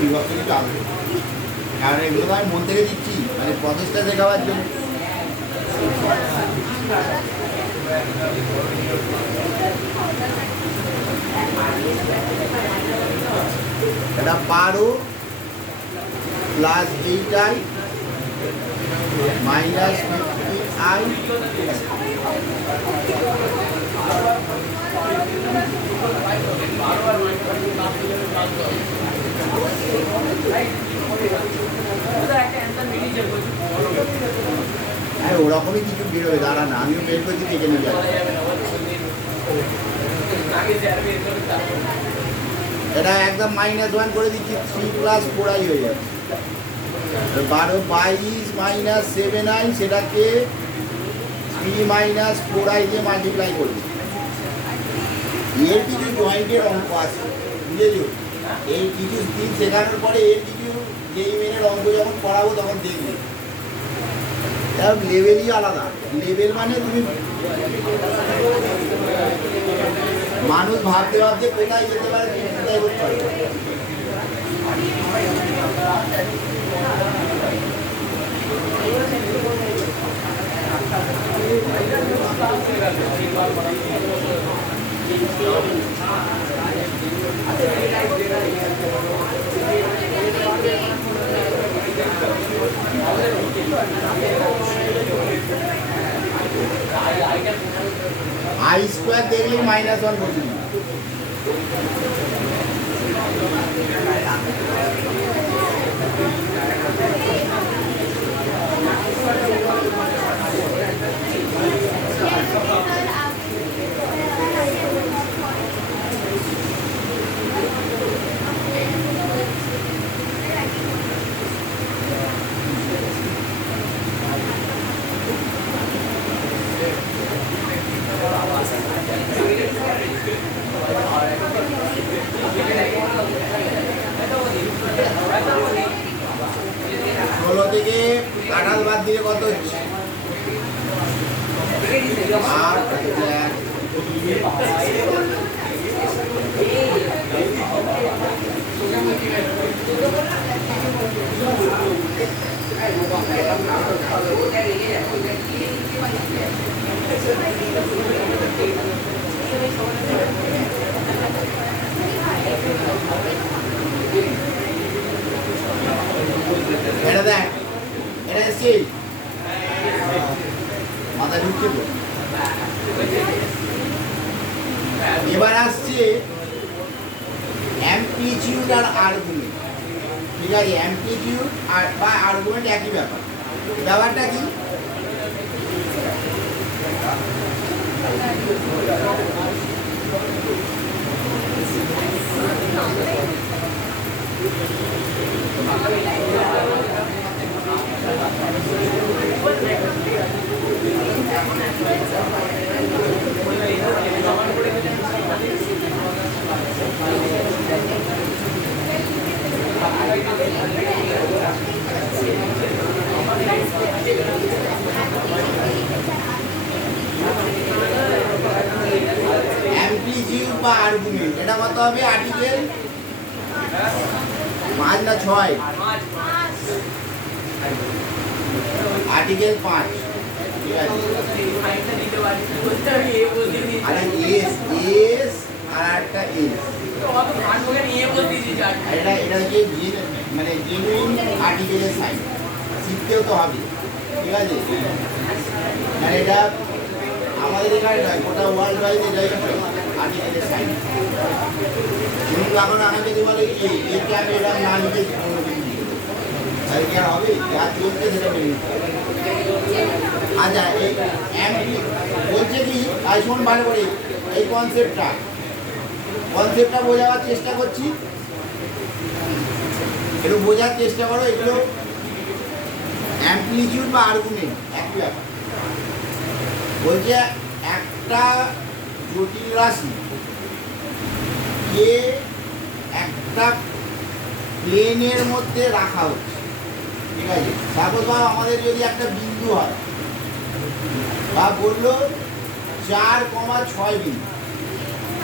বিভক্ত কিছু আসবে, কারণ এগুলো তো আমি মন থেকে দিচ্ছি, মানে প্রসেসটা শেখাবার জন্য। এটা পারো প্লাস 8i মাইনাস 15i ওরকমই কিছু বেরোবে, দাঁড়া না, আমিও বের করছি, দেখে নিয়ে যাবো। এটা একদম -1 করে দিচ্ছি, 3 প্লাস 4i হয়ে যাবে। 12 22 মাইনাস 7i, সেটাকে 3 মাইনাস 4i দিয়ে মাল্টিপ্লাই করবি। এর কিছু জয়েন্টের অঙ্ক আছে, বুঝেছো? এই কিছু দিন শেখানোর পরে এর কিছু যেই মেনের অঙ্ক যখন পড়াবো তখন দেখবে লেভেলই আলাদা। লেভেল মানে তুমি মানুষ ভাবতে ভাবতে কোথায় যেতে পারে, কোথায় করতে পারে। আই স্কোয়ার দেখলে -1 করছি না। ষোলো থেকে 28 বাদ দিলে কত হচ্ছে? 8 এটা দেখ, এটা এসছি মাথায় ঢুকছে তো। এবার আসছে অ্যামপ্লিটিউড আর আর্গুমেন্ট। ঠিক আছে, অ্যামপ্লিটিউড আর বা আর্গুমেন্ট একই ব্যাপার। ব্যাপারটা কি? অ্যামপ্লিটিউড বা আর্গুমেন্ট, এটা কত হবে? আর্টিকেল 5 না 6? আর্টিকেল 5, ঠিক আছে। আরে এস এস আর একটা এস, এটা এটা যে মানে জেনুইন আর্টিকেলের সাইন শিখতেও তো হবে, ঠিক আছে। মানে এটা আমাদের এখানে নয়, গোটা ওয়ার্ল্ড ওয়াইড এটাই আর্টিকেলের সাইন। কিন্তু এখন আমি যদি বলে এইটা আমি এটা না লিখে অন্য কিছু লিখে দেবো, তাহলে কি আর হবে? যা চলছে সেটা মেনে নিতে হবে। আচ্ছা, এই বলছে কি, শোন ভালো করে এই কনসেপ্টটা বোঝাবার চেষ্টা করছি, একটু বোঝার চেষ্টা করো। এগুলো অ্যামপ্লিটিউড বা আর্গুমেন্ট একই ব্যাপার। বলছে একটা জটিল রাশি কে একটা প্লেনের মধ্যে রাখা হচ্ছে, ঠিক আছে। সাপোজ বা আমাদের যদি একটা বিন্দু হয়, বা বললো 4,6 বিন্দু,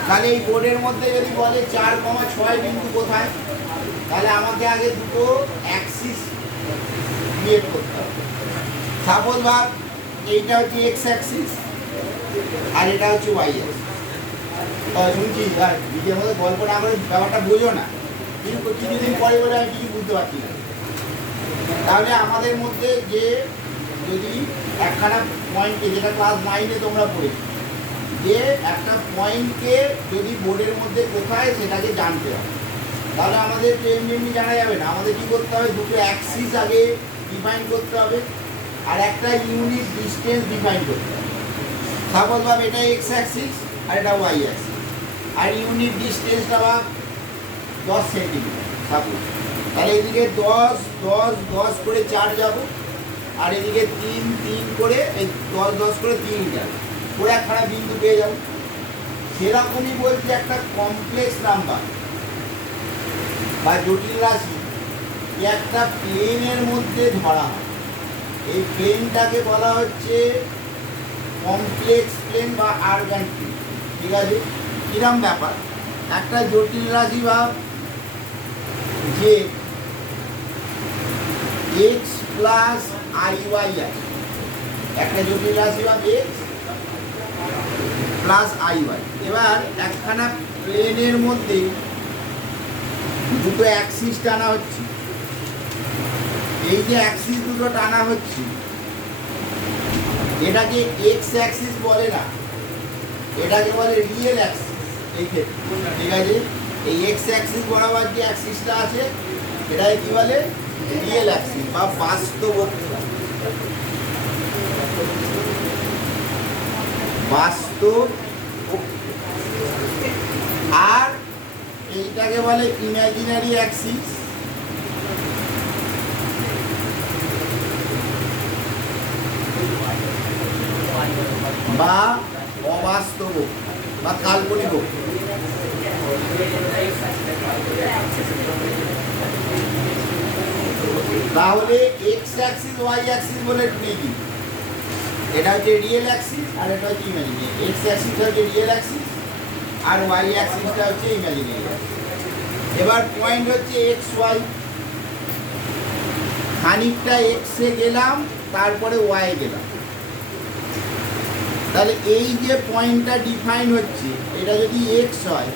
তাহলে এই বোর্ডের মধ্যে যদি বলে 4,6 বিন্দু কোথায়, তাহলে আমাকে আগে দুটো অ্যাক্সিস ক্রিয়েট করতে হবে। সাপোজ ভাব এইটা হচ্ছে এক্স অ্যাক্সিস আর এটা হচ্ছে ওয়াই অ্যাক্সিস। শুনছি আর নিজের মধ্যে গল্প না করে ব্যাপারটা বোঝো না, কিন্তু কিছুদিন পরে বলে আমি কিছু বুঝতে পারছি না। তাহলে আমাদের মধ্যে যে যদি একখানা পয়েন্টকে, যেটা ক্লাস 9-এ তোমরা পড়েছো, যে একটা পয়েন্টকে যদি বোর্ডের মধ্যে কোথায় সেটাকে জানতে হবে, তাহলে আমাদের এমনি জানা যাবে না। আমাদের কী করতে হবে? দুটো অ্যাক্সিস আগে ডিফাইন করতে হবে আর একটা ইউনিট ডিস্টেন্স ডিফাইন করতে হবে। সাপোজ ভাব এটা এক্স অ্যাক্সিস আর এটা ওয়াই অ্যাক্সিস, আর ইউনিট ডিস্টেন্সটা ভাব 10 সেন্টিমিটার সাপোজ। তাহলে এদিকে 10, 10, 10 করে 4 যাবো, আর এদিকে 3, 3 করে এই 10, 10 করে 3 যাবে, পুরো একখানা বিন্দু পেয়ে যাবো। সেরকমই বলছি একটা কমপ্লেক্স নাম্বার বা জটিল রাশি একটা প্লেনের মধ্যে ধরা হয়, এই প্লেনটাকে বলা হচ্ছে কমপ্লেক্স প্লেন বা আরগান প্লেন, ঠিক আছে। কিরম ব্যাপার? একটা জটিল রাশি বা যে এক্স প্লাস আই ওয়াই আছে, একটা জটিল রাশি বা এক্স প্লাস আই ওয়াই। এবার একখানা প্লেনের মধ্যে দুটো অ্যাক্সিস টানা হচ্ছে, এই যে অ্যাক্সিস দুটো টানা হচ্ছে এটাকে এক্স অ্যাক্সিস বলে না, এটাকে বলে রিয়েল অ্যাক্সিস এই ক্ষেত্রে, ঠিক আছে। এই এক্স অ্যাক্সিস বরাবর যে অ্যাক্সিসটা আছে এটাকে কি বলে? রিয়েল অ্যাক্সিস বা বাস্তব অক্ষ। বাস্তব আর এইটাকে বলে ইমাজিনারি অ্যাক্সিস বা অবাস্তব বা কাল্পনিক। তাহলে এক্স অ্যাক্সিস ওয়াই অ্যাক্সিস বলে নেই, এটা হচ্ছে রিয়েল অ্যাক্সিস আর এটা হচ্ছে ইমাজিনারি। এক্স অ্যাক্সিসটা হচ্ছে রিয়েল অ্যাক্সিস আর ওয়াই অ্যাক্সিসটা হচ্ছে ইমাজিনারি অ্যাক্সিস। এবার পয়েন্ট হচ্ছে এক্স ওয়াই, খানিকটা এক্সে গেলাম তারপরে ওয়াই গেলাম, তাহলে এই যে পয়েন্টটা ডিফাইন হচ্ছে এটা যদি এক্স হয়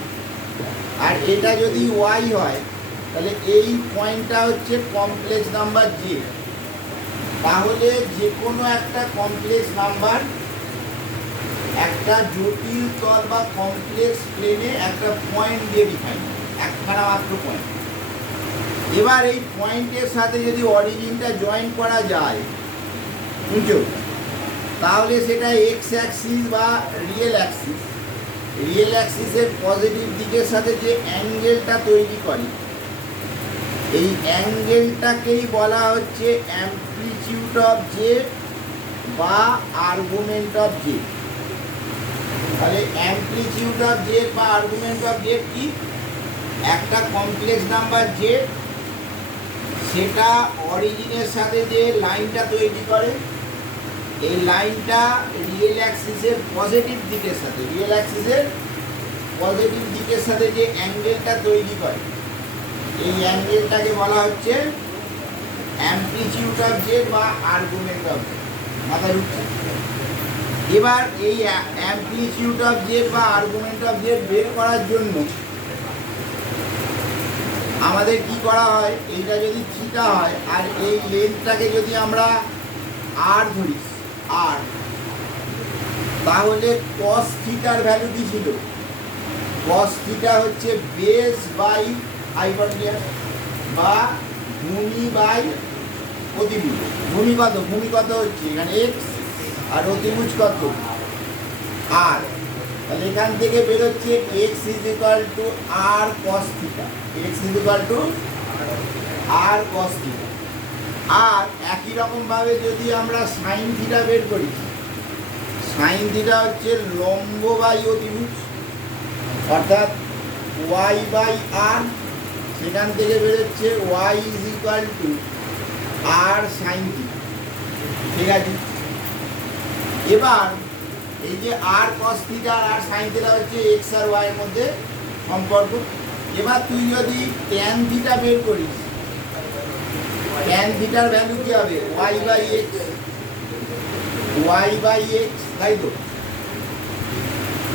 আর এটা যদি ওয়াই হয়, তাহলে এই পয়েন্টটা হচ্ছে কমপ্লেক্স নাম্বার জে। তাহলে যে কোনো একটা কমপ্লেক্স নাম্বার একটা জটিল তল বা কমপ্লেক্স প্লেনে একটা পয়েন্ট দিয়ে ডিফাইন, একখানা মাত্র পয়েন্ট। এবার এই পয়েন্টের সাথে যদি অরিজিনটা জয়েন করা যায় উচ্চতা, তাহলে সেটা এক্স অ্যাক্সিস বা রিয়েল অ্যাক্সিস, রিয়েল অ্যাক্সিসের পজিটিভ দিকের সাথে যে অ্যাঙ্গেলটা তৈরি করে এই অ্যাঙ্গেলটাকেই বলা হচ্ছে অ্যামপ্লিটিউড অফ জেড বা আর্গুমেন্ট অফ জেড। তাহলে অ্যামপ্লিটিউড অফ জেড বা আর্গুমেন্ট অফ জেড কি? একটা কমপ্লেক্স নাম্বার জেড, সেটা অরিজিনের সাথে যে লাইনটা তৈরি করে এই লাইনটা রিয়েল অ্যাক্সিসের পজিটিভ দিকের সাথে, রিয়েল অ্যাক্সিসের পজিটিভ দিকের সাথে যে অ্যাঙ্গেলটা তৈরি করে এই অ্যাঙ্গেলটাকে বলা হচ্ছে অ্যামপ্লিটিউড অফ জেড বা আর্গুমেন্ট অফ জেড। মাথায় ঢুকছে? এবার এই অ্যামপ্লিটিউড অফ জেড বা আর্গুমেন্ট অফ জেড বের করার জন্য আমাদের কি করা হয়, এইটা যদি থিটা হয় আর এই লেন্থটাকে যদি আমরা আর ধরি, আর তাহলে কস থিটার ভ্যালু কি ছিল? কস থিটা হচ্ছে বেস বাই হাইপোটেনিয়াস বা ভূমি বাই অতিভুজ। ভূমি কত? ভূমি কত হচ্ছে এখানে এক্স আর অতিভুজ কত? আর। তাহলে এখান থেকে বেরোচ্ছে x is equal to r cos theta, x is equal to r cos theta. আর একই রকমভাবে যদি আমরা সাইন থিটা বের করি, সাইন থিটা হচ্ছে লম্ব বাই অতিভুজ অর্থাৎ ওয়াই বাই আর, সেখান থেকে বেরোচ্ছে y is equal to r sine theta. ঠিক আছে? এবার এই যে আর কস থিটা আর সাইন থিটা হচ্ছে এক্স আর ওয়াই এর মধ্যে সম্পর্ক। এবার তুই যদি ট্যান থিটা বের করিস, ট্যান থিটার ভ্যালু কি হবে? Y by x, y by x, তাই তো?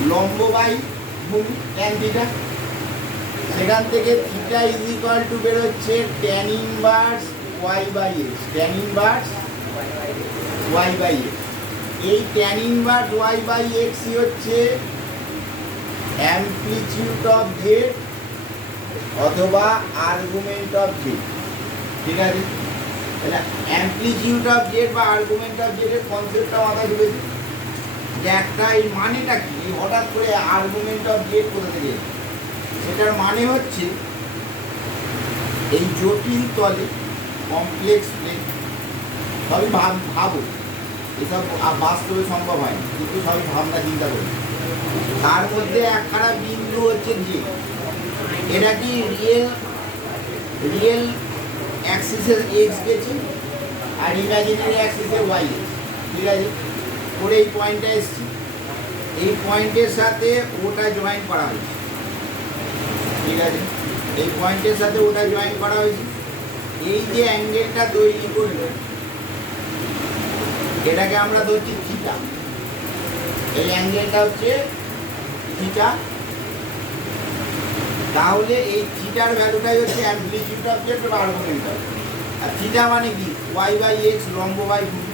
লম্ব বাই ভূমি ট্যান থিটা, সেখান থেকে থিটা ইজ ইকুয়াল টু বেরোচ্ছে tan inverse y by x, tan inverse y by x. এই ট্যান ইনভার্স ওয়াই বাই এক্সই হচ্ছে অ্যামপ্লিটিউড অফ জেড অথবা আর্গুমেন্ট অফ জেড। ঠিক আছে? তাহলে অ্যামপ্লিটিউড অফ জেড বা আর্গুমেন্ট অফ জেডের কনসেপ্টটা মাথায় ঢুকেছে যে একটা এই মানেটা কি, এই হঠাৎ করে আর্গুমেন্ট অফ জেড কোথা থেকে? সেটার মানে হচ্ছে এই জটিল তলে কমপ্লেক্স প্লেন, সবই ভাবো, এসব বাস্তবে সম্ভব হয় না, কিন্তু সবই ভাবনা চিন্তা করি। তার মধ্যে একখানা বিন্দু হচ্ছে যে এটা কি রিয়েল অ্যাক্সিসের এক্স গেছে আর ইমাজিনারি অ্যাক্সিসের ওয়াই গেছে। ঠিক আছে? করে এই পয়েন্টটা এসছে, এই পয়েন্টের সাথে ওটা জয়েন করা হয়েছে। ঠিক আছে? এই পয়েন্টের সাথে ওটা জয়েন করা হয়েছে। এই যে অ্যাঙ্গেলটা তৈরি করলো এটাকে আমরা ধরছি থিটা, এই অ্যাঙ্গেলটা হচ্ছে থিটা। তাহলে এই থিটার ভ্যালুটাই হচ্ছে অ্যামপ্লিটিউড অফ জেড বা আর্গুমেন্ট অফ জেড। আর থিটা মানে কি? ওয়াই বাই এক্স লম্ব বাই ভূমি,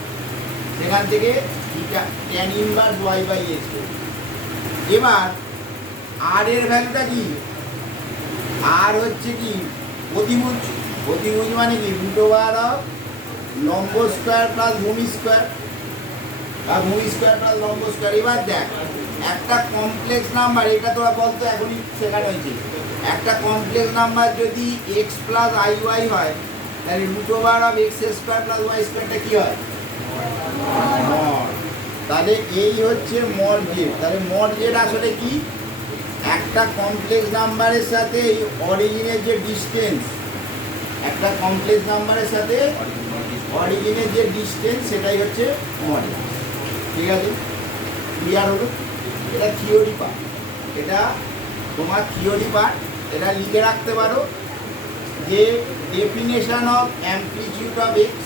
সেখান থেকে theta tan inverse y by x. এবার আর এর ভ্যালুটা কি? আর হচ্ছে কি? অতিভুজ। অতিভুজ মানে কি? রুট ওভার অফ লম্ব স্কোয়ার প্লাস ভূমি স্কোয়ার বা ভূমি স্কোয়ার প্লাস লম্ব স্কোয়ার। এবার দেখ একটা কমপ্লেক্স নাম্বার, এটা তোরা বলতো এখনই শেখানো হয়েছে, একটা কমপ্লেক্স নাম্বার যদি এক্স প্লাস আই ওয়াই হয় তাহলে root over of x square plus y স্কোয়ারটা কী হয়? মড। তাহলে এই হচ্ছে মড জেড। তাহলে মড জেড আসলে কি? একটা কমপ্লেক্স নাম্বারের সাথে এই অরিজিনের যে ডিস্টেন্স, একটা কমপ্লেক্স নাম্বারের সাথে অরিজিনের যে ডিস্টেন্স সেটাই হচ্ছে মডুলাস। ঠিক আছে? ক্লিয়ার হলো? এটা থিওরি পার্ট, এটা তোমার থিওরি পার্ট। এটা লিখে রাখতে পারো যে definition of amplitude of x,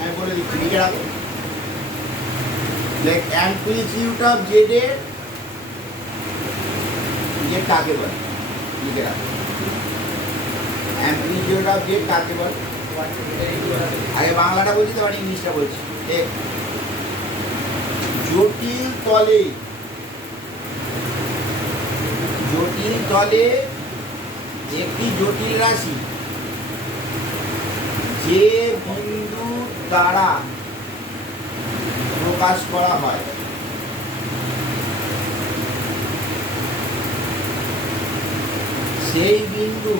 আমি বলে দিচ্ছি, লিখে রাখো। অ্যামপ্লিটিউড অফ জেড এর যে কাকে বলে লিখে রাখো। অ্যামপ্লিটিউড অফ জেড কাকে বলে? আগে বাংলাটা বলছি তো ইংলিশটা বলছি। জটিল তলে, জটিল তলে একটি জটিল রাশি যে বিন্দু দ্বারা প্রকাশ করা হয়। সেই বিন্দু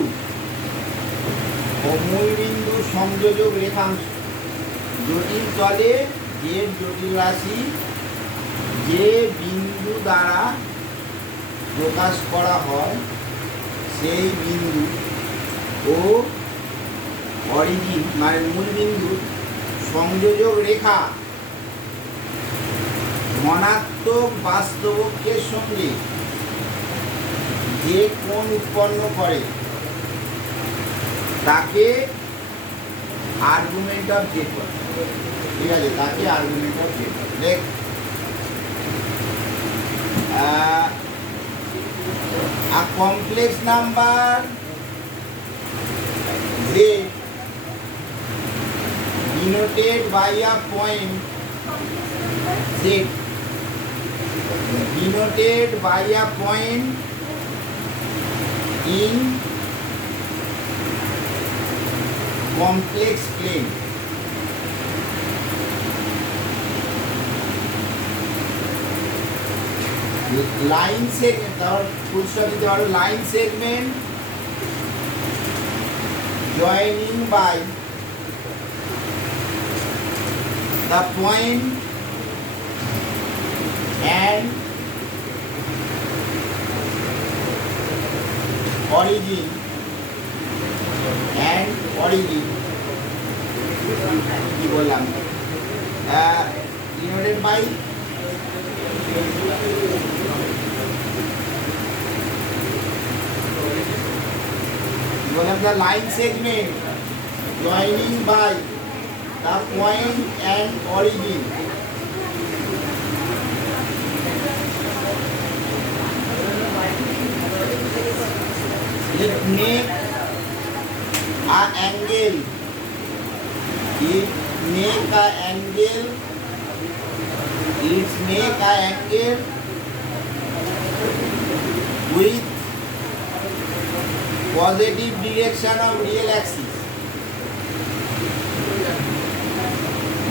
ও মূল বিন্দু সংযোজক রেখাংশ জটিল তলে যে জটিল রাশি যে বিন্দু দ্বারা প্রকাশ করা হয় সেই বিন্দু ও অরিজিন মানে মূল বিন্দু সংযোজক রেখা ধনাত্মক বাস্তবকের সঙ্গে যে কোণ উৎপন্ন করে তাকে আর্গুমেন্ট অফ জেকব। ঠিক আছে, তাকে আর্গুমেন্ট অফ জেকব। দেখ a complex number z denoted by a point z denoted by a point in complex plane line segment or full stop দিতে পারো line segment joining by the point and origin কি বললাম denoted by the line segment joining by the point and origin it make a angle with positive direction of real axis.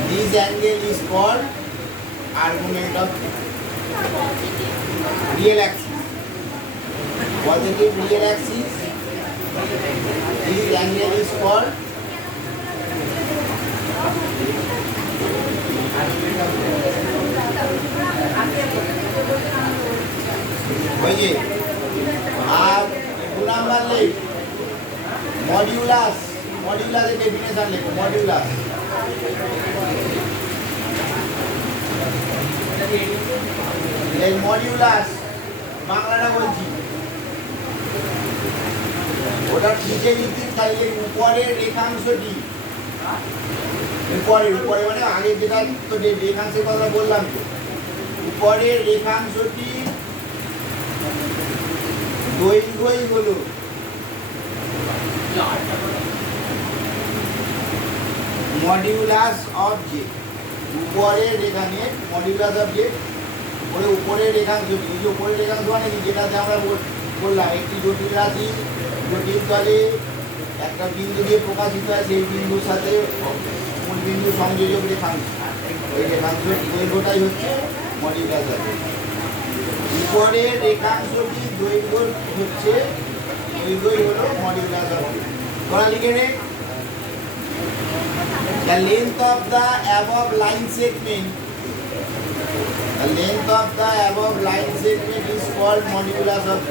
This angle is called argument of real axis. Positive real axis. This angle is called oye আর দু নাম্বার লেখ মডিউলাসের ডেফিনেশন লেখো মডিউলাস মডিউলাস বাংলাটা বলছি ওটা নিচে নিচে তাহলে উপরের রেখাংশটি উপরে মানে আগে যেটা তো রেখাংশের কথা বললাম তো উপরের রেখাংশটি দৈর্ঘ্যই হলো মডিউলাস অফ জে উপরের রেখাংশে মডিউলাস অফ জে উপরের রেখাংশটি এই যে উপরের রেখাংশ মানে যেটাতে আমরা বললাম একটি জটিল রাশি জটিল তলে একটা বিন্দু দিয়ে প্রকাশিত হয় সেই বিন্দুর সাথে মূল বিন্দু সংযোজক রেখাংশ ওই রেখাংশের দৈর্ঘ্যটাই হচ্ছে মডিউলাস অফ জে উপরের রেখাংশটি দৈর্ঘ্য হচ্ছে দৈর্ঘ্যই হলো মডিউলাস অফ জে তোরা লিখে নে the length of the above line segment is called modulus of J.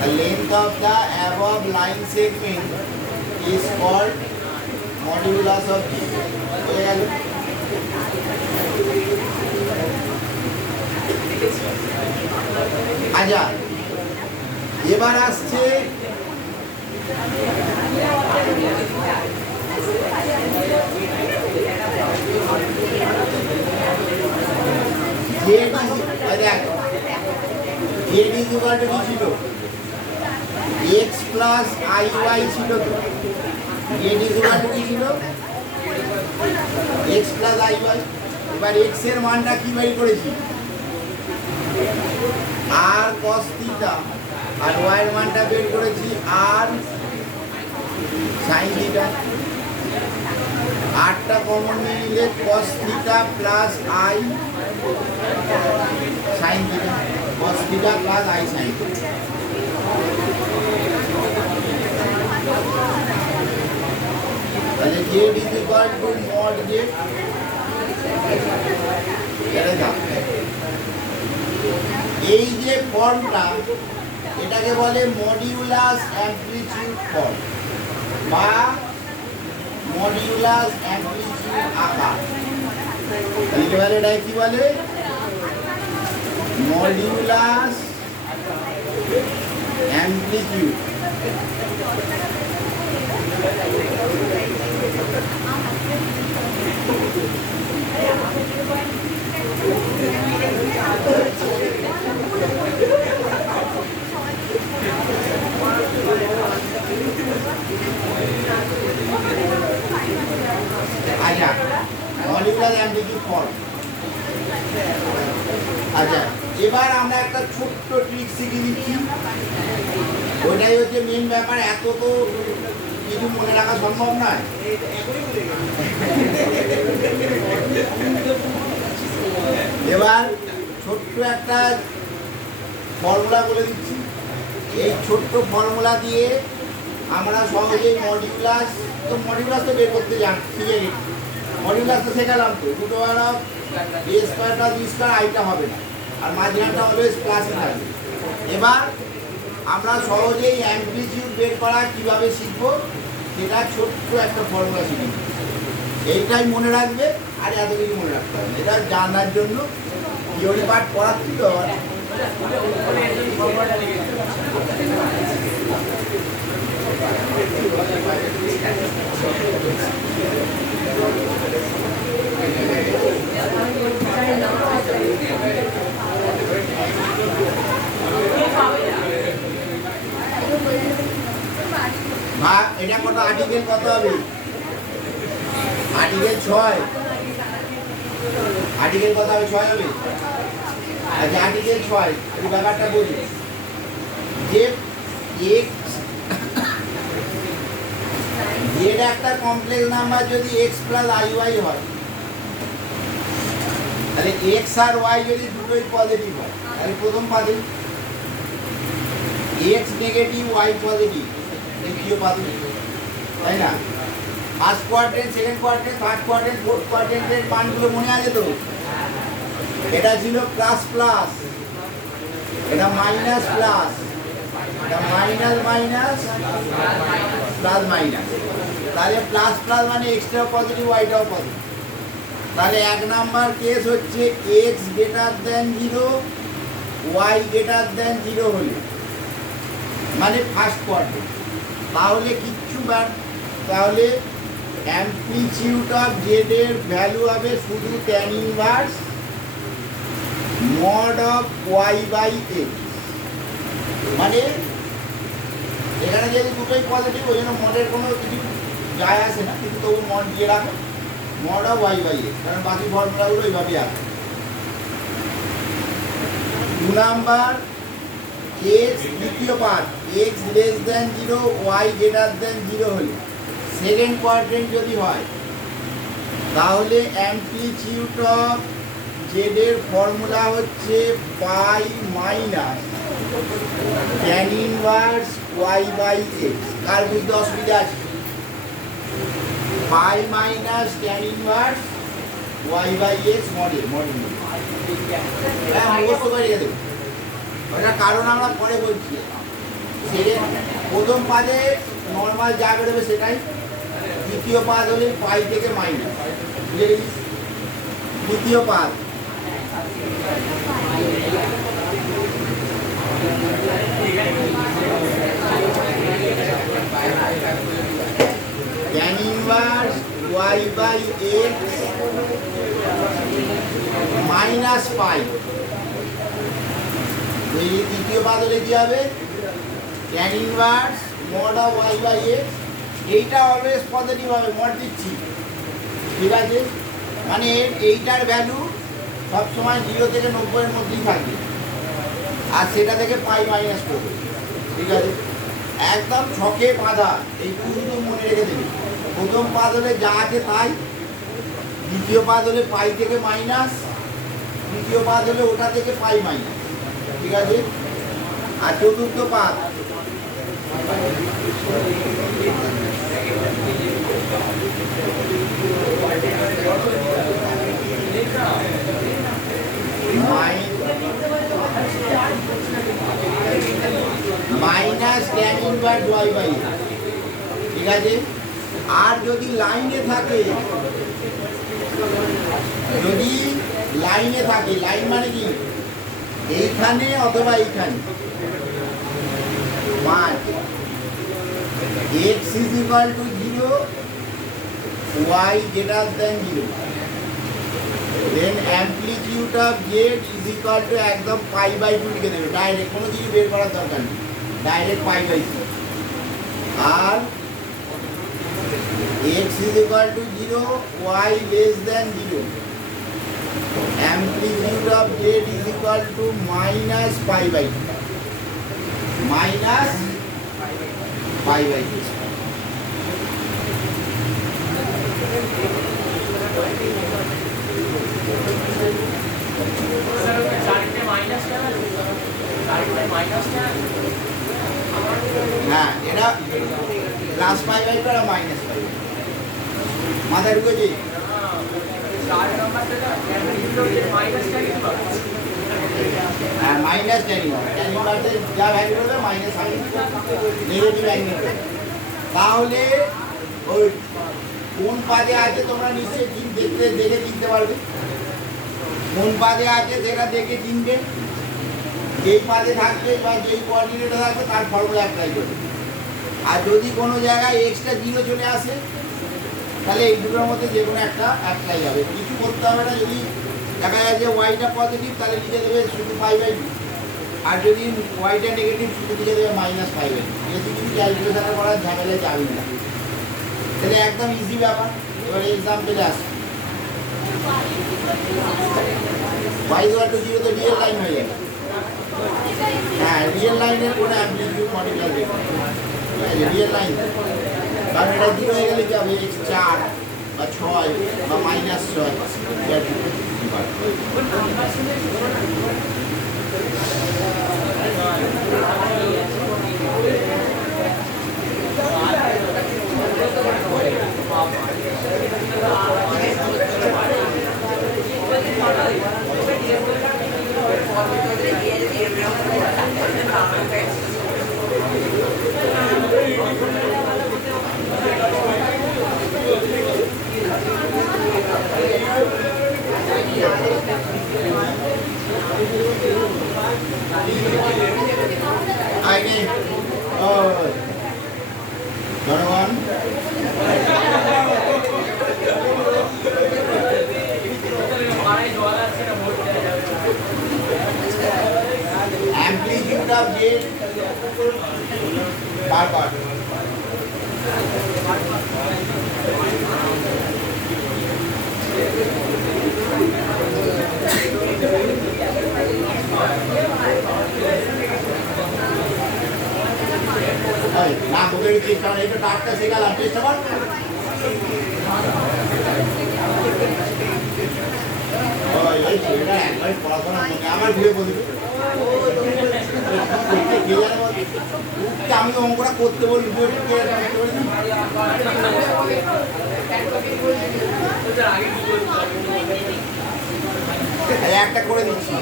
The length of the above line segment is called modulus of J. হয়ে গেল আচ্ছা এবার আসছে x প্লাস iy ছিল তো z ইকুয়াল টু কি ছিল x প্লাস iy এবার x এর মানটা কি বের করেছি r cos থিটা আর y এর মানটা বের করেছি r sin থিটা আটটা কমন নিয়ে নিলে cos theta plus i sine theta, cos theta plus i sine theta. তাহলে z is equal to mod z, এই যে ফর্মটা এটাকে বলে মডিউলাস অ্যামপ্লিটিউড ফর্ম বা মডিউলাস অ্যামপ্লিটিউড আকার। লিখতে পারে এটা কি বলে? Modulus amplitude. আচ্ছা, মলিকুলার অ্যামপ্লিটিউড ফর্ম। আচ্ছা, এবার আমরা একটা ছোট্ট ট্রিক শিখে নিচ্ছি, ওইটাই হচ্ছে মেন ব্যাপার। এত তো কিছু মনে রাখা সম্ভব নয়। এবার ছোট্ট একটা ফর্মুলা বলে দিচ্ছি। এই ছোট্ট ফর্মুলা দিয়ে আমরা সহজেই মডিউলাস তো বের করতে শিখে গেছি। মডিউলাস তো শেখালাম, তো দুটো আর এ স্কোয়ার প্লাস বি স্কোয়ার আইটা হবে না, আর মাঝখানটা অলওয়েজ প্লাসই থাকবে। এবার আমরা সহজেই অ্যামপ্লিটিউড বের করা কীভাবে শিখবো সেটা ছোট্ট একটা ফর্মুলা শিখে। এইটাই মনে রাখবে, আর এত কিছু মনে রাখতে হবে। এটা জানার জন্য থিওরি পার্ট পড়াচ্ছি তো। এটা কত আর্টিকেল কত হবে? আর্টিকেল 6। আর্টিকেল কত হবে? 6 হবে। আচ্ছা, আর্টিকেল 6 এই ব্যাপারটা বলি যে এক্স যেটা একটা কমপ্লেক্স নাম্বার যদি এক্স প্লাস আই ওয়াই হয়, তাহলে এক্স আর ওয়াই যদি দুটোই পজিটিভ হয়, তাহলে প্রথম পাদে এক্স নেগেটিভ ওয়াই পজিটিভ, দ্বিতীয় পাদে, তাই না? First quadrant, second quadrant, third quadrant, fourth কোয়াড্রেন্টের মানগুলো মনে আছে তো? এটা ছিল প্লাস প্লাস, এটা মাইনাস প্লাস, এটা মাইনাস মাইনাস প্লাস মাইনাস। তাহলে প্লাস প্লাস মানে এক্সটাও পজিটিভ, ওয়াইটাও পজিটিভ। তাহলে 1 নাম্বার কেস হচ্ছে x greater than 0, y greater than 0 হলে, মানে ফার্স্ট কোয়াড্রেন্ট। তাহলে কিচ্ছু তাহলে অ্যামপ্লিটিউড অফ জেড এর ভ্যালু হবে শুধু tan inverse mod of y by x. মানে এখানে যেহেতু দুটোই পজিটিভ, ওই জন্য মডের কোনো কিছু যায় আসে না, কিন্তু তবু মড দিয়ে রাখো, mod of y by x, কারণ বাকি ফর্মুলাগুলো এইভাবেই আসে। 2 নাম্বার কেস, দ্বিতীয় part, x less than 0, y greater than 0 হলে, সেকেন্ড কোয়াড্রেন্ট যদি হয়, তাহলে অ্যামপ্লিটিউড অফ জেড এর ফর্মুলা হচ্ছে pi minus tan inverse y by x. কার বুঝতে অসুবিধা আছে? Pi minus tan inverse y by x model মুখস্থ করে রেখে দেবো। ওটা কারণ আমরা পরে বলছি। প্রথম পাদে নর্মাল যা বেরোবে সেটাই, দ্বিতীয় পাদ হলে পাই থেকে মাইনাস, বুঝে গেছিস? দ্বিতীয় পাদ tan inverse y by x minus pi. এই দ্বিতীয় পাদ হলে কি হবে? tan inverse mod of y by x. এইটা অলওয়েজ পজিটিভ হবে, মড দিচ্ছি, ঠিক আছে? মানে এইটার ভ্যালু সবসময় 0 থেকে 90 এর মধ্যেই থাকবে, আর সেটা থেকে পাই মাইনাস করবে, ঠিক আছে? একদম ছকে বাঁধা, এই শুধু মনে রেখে দেবে। প্রথম পাদ হলে যা আছে তাই, দ্বিতীয় পাদ হলে পাই থেকে মাইনাস, তৃতীয় পাদ হলে ওটা থেকে পাই মাইনাস, ঠিক আছে? আর চতুর্থ পাদ minus tan inverse y by, ঠিক আছে? আর যদি লাইনে থাকে, যদি লাইনে থাকে, লাইন মানে কি এইখানে অথবা এইখানে, মান x is equal to 0, y greater than 0, then amplitude of z is equal to একদম পাই বাই 2 লিখে দেবে, ডাইরেক্ট কোনো কিছু বের করার দরকার নেই, ডাইরেক্ট পাই বাই 2। আর x is equal to 0, y less than 0, amplitude of z is equal to minus pi by 2, minus pi by 2। হ্যাঁ, এটা প্লাস পাই বাই 2 আর মাইনাস পাই, মাথায় ঢুকেছে? মাইনাস ট্যান ইনভার্সের যা ভ্যালু হবে মাইনাস নেগেটিভ অ্যাঙ্গেল, তাহলে ওই কোন পাদে আছে তোমরা নিশ্চয়ই দেখে চিনতে পারবে, কোন পাদে আছে সেটা দেখে চিনবে, যেই পাদে থাকবে বা যেই কোঅর্ডিনেটে থাকবে তার ফর্মুলা অ্যাপ্লাই করবে। আর যদি কোনো জায়গায় এক্সট্রা 0 চলে আসে তাহলে এই দুটোর মধ্যে যে কোনো একটা অ্যাপ্লাই হবে, কিছু করতে হবে না। যদি দেখা যায় যে ওয়াইটা পজিটিভ তাহলে লিখে দেবে শুধু 5/2, আর যদি ওয়াইটা নেগেটিভ শুধু লিখে দেবে -5/2। বেশি কিছু ক্যালকুলেশন করার ঝামেলায় যাবে না, তাহলে একদম ইজি ব্যাপার। এবারে এক্সাম্পলে আসে, y = 0 তো রিয়েল লাইন হয়ে যাবে। হ্যাঁ, রিয়েল লাইনের কোনো অ্যামপ্লিটিউড মডিউলার দেবে, ঠিক আছে? রিয়েল লাইন, কারণ এটা 0 হয়ে গেলে কি হবে, x 4 বা 6 বা -6 আগে জনগণ amplitude of z bar bar না বলে কি কারণ এটা ডাক্তার শেখালাম, চেষ্টা কর। এই ছেলেটা একবার পড়াশোনা করে আমার ঘুরে বলি, আমি অঙ্কটা করতে বলি, একটা করে দিচ্ছি।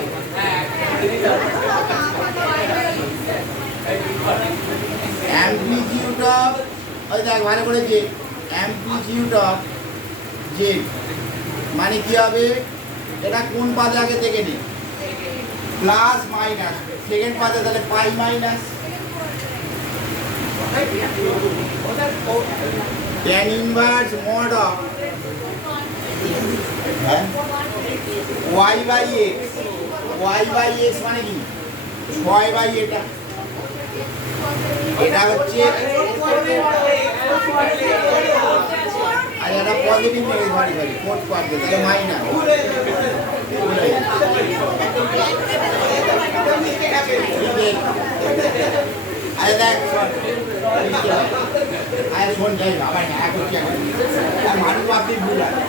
অ্যামপ্লিটিউড অফ, ওই দেখ ভালো করে, যে অ্যামপ্লিটিউড অফ জেড মানে কি হবে, এটা কোন পাদে আগে থেকে নেই, প্লাস মাইনাস, সেকেন্ড পাদে তাহলে pi minus tan inverse mod of y by x. Y by x মানে কি 6 বাই এটা, এটা হচ্ছে আর এটা positive negative sorry fourth part, তাহলে মাইনাস। আরে দেখ আর শোন যাই আবার হ্যাঁ করছি এখন আর মানুষ আপনি ভুল আছে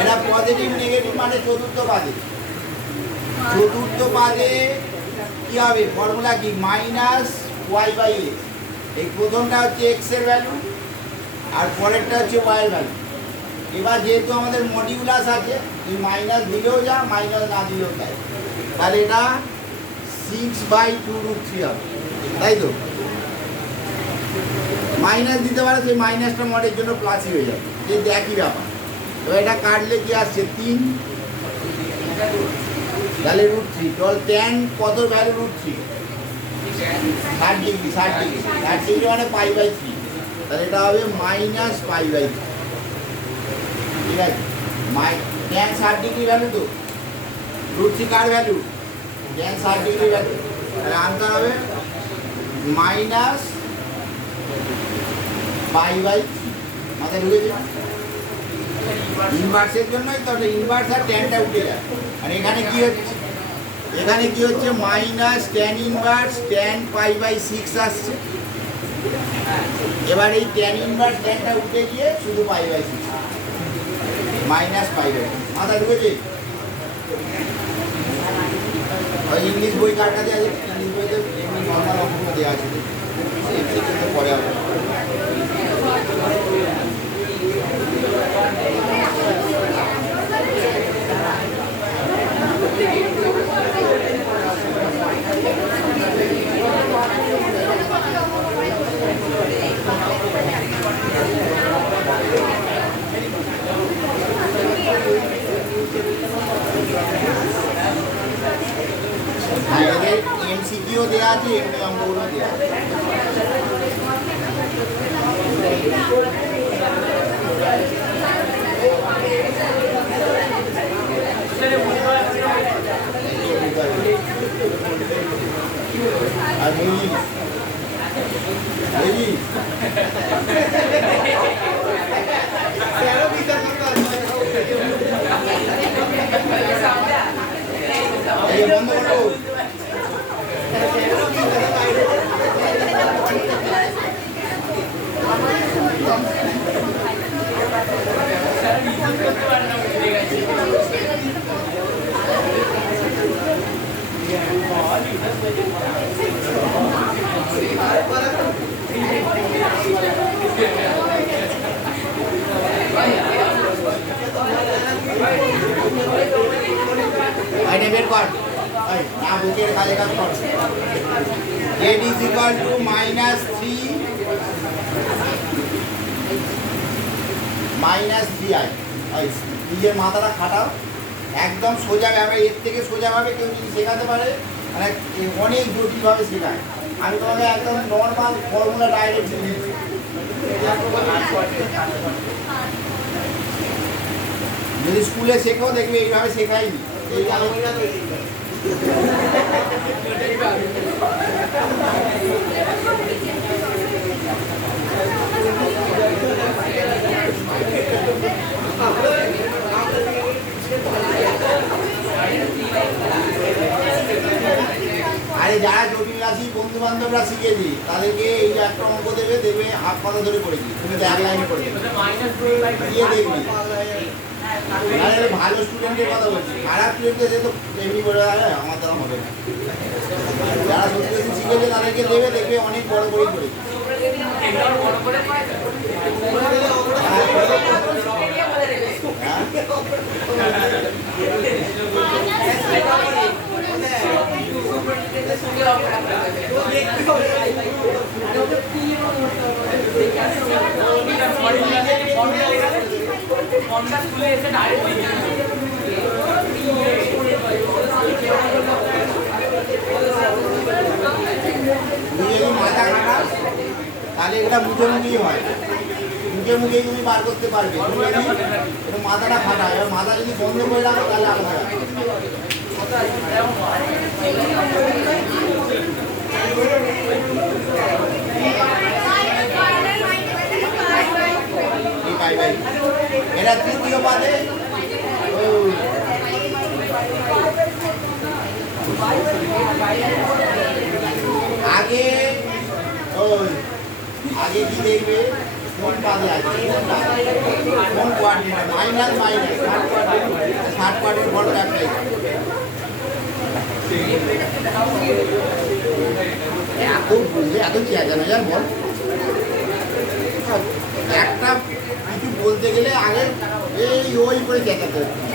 এটা পজিটিভ নেগেটিভ মানে চতুর্থ পাদে কি হবে ফর্মুলা কি মাইনাস ওয়াই বাই এক্স এই প্রথমটা হচ্ছে এক্স এর ভ্যালু আর পরেরটা হচ্ছে ওয়াই এর ভ্যালু এবার যেহেতু আমাদের মডিউলাস আছে এই মাইনাস দিলেও যা মাইনাস না দিলেও তাই তাহলে এটা 6/2√3 হবে তাই তো মাইনাস দিতে পারে সেই মাইনাসটা মডের জন্য প্লাসই হয়ে যাবে যে একই ব্যাপার তো এটা কাটলে কি আসছে 3 তাহলে √3 টল ট্যান কত ভ্যালু √3 60 ডিগ্রি মানে π/3 তাহলে এটা হবে -π/3 ঠিক আছে ট্যান 60 ডিগ্রি ভ্যালু তো √3 কার ভ্যালু ট্যান 60 ডিগ্রি ভ্যালু তাহলে আনতে হবে -π/3 মাথায় ঢুকেছে ইনভার্সের জন্যই তো ইনভার্স আর ট্যানটা উঠে যায় আর এখানে কি হচ্ছে মাইনাস ট্যান ইনভার্স ট্যান π/6 আসছে এবার এই ট্যান ইনভার্স ট্যানটা উঠে গিয়ে শুধু π/6 -π/3 মাথা ঢুকেছে ওই ইংলিশ বই কার কাছে আছে ইংলিশ বইতে এমনি নর্মাল অঙ্ক দেওয়া আছে পরে হবে এমসিকিউ দেওয়া আছে এমনি অঙ্কগুলো দেওয়া আছে আর বুঝলি বন্ধ করো বের কর না বুকের কাজে কাজ কর z = -3i নিজের মাথাটা খাটাও একদম সোজাভাবে এর থেকে সোজাভাবে কেউ যদি শেখাতে পারে মানে অনেক জটিলভাবে শেখায় আমি তোমাকে একদম নর্মাল ফর্মুলা ডাইরেক্ট দিচ্ছি যদি স্কুলে শেখো দেখবে এইভাবে শেখাইনি আরে যারা জটিল রাশি বন্ধু বান্ধবরা শিখে দিই তাদেরকে এই একটা অঙ্ক দেবে হাফ কথা ধরে পড়ে দিই তুমি তো এক লাইনে পড়ে দিই দেখবি আরে ভালো স্টুডেন্টের কথা বলছি খারাপ স্টুডেন্টদের তো এমনি বলে আমার দ্বারা হবে না যারা সত্যি সত্যি শিখেছে তাদেরকে দেখবে অনেক বড় করে পড়ে মাথা খাটা তাহলে এটা মুখোমুখি হয় মুখেই তুমি বার করতে পারবে মাথাটা খাটা এবার মাথা যদি বন্ধ করে রাখো তাহলে আলাদা এটা তৃতীয় পাদে আগে আগে কি দেখবে কোন পাদে আছে কোন coordinate minus minus third coordinate বড় একটাই এত বুঝলে এত চেঁচানো যায় বল একটা কিছু বলতে গেলে আগে এই ওই করে চেঁচাতে হচ্ছে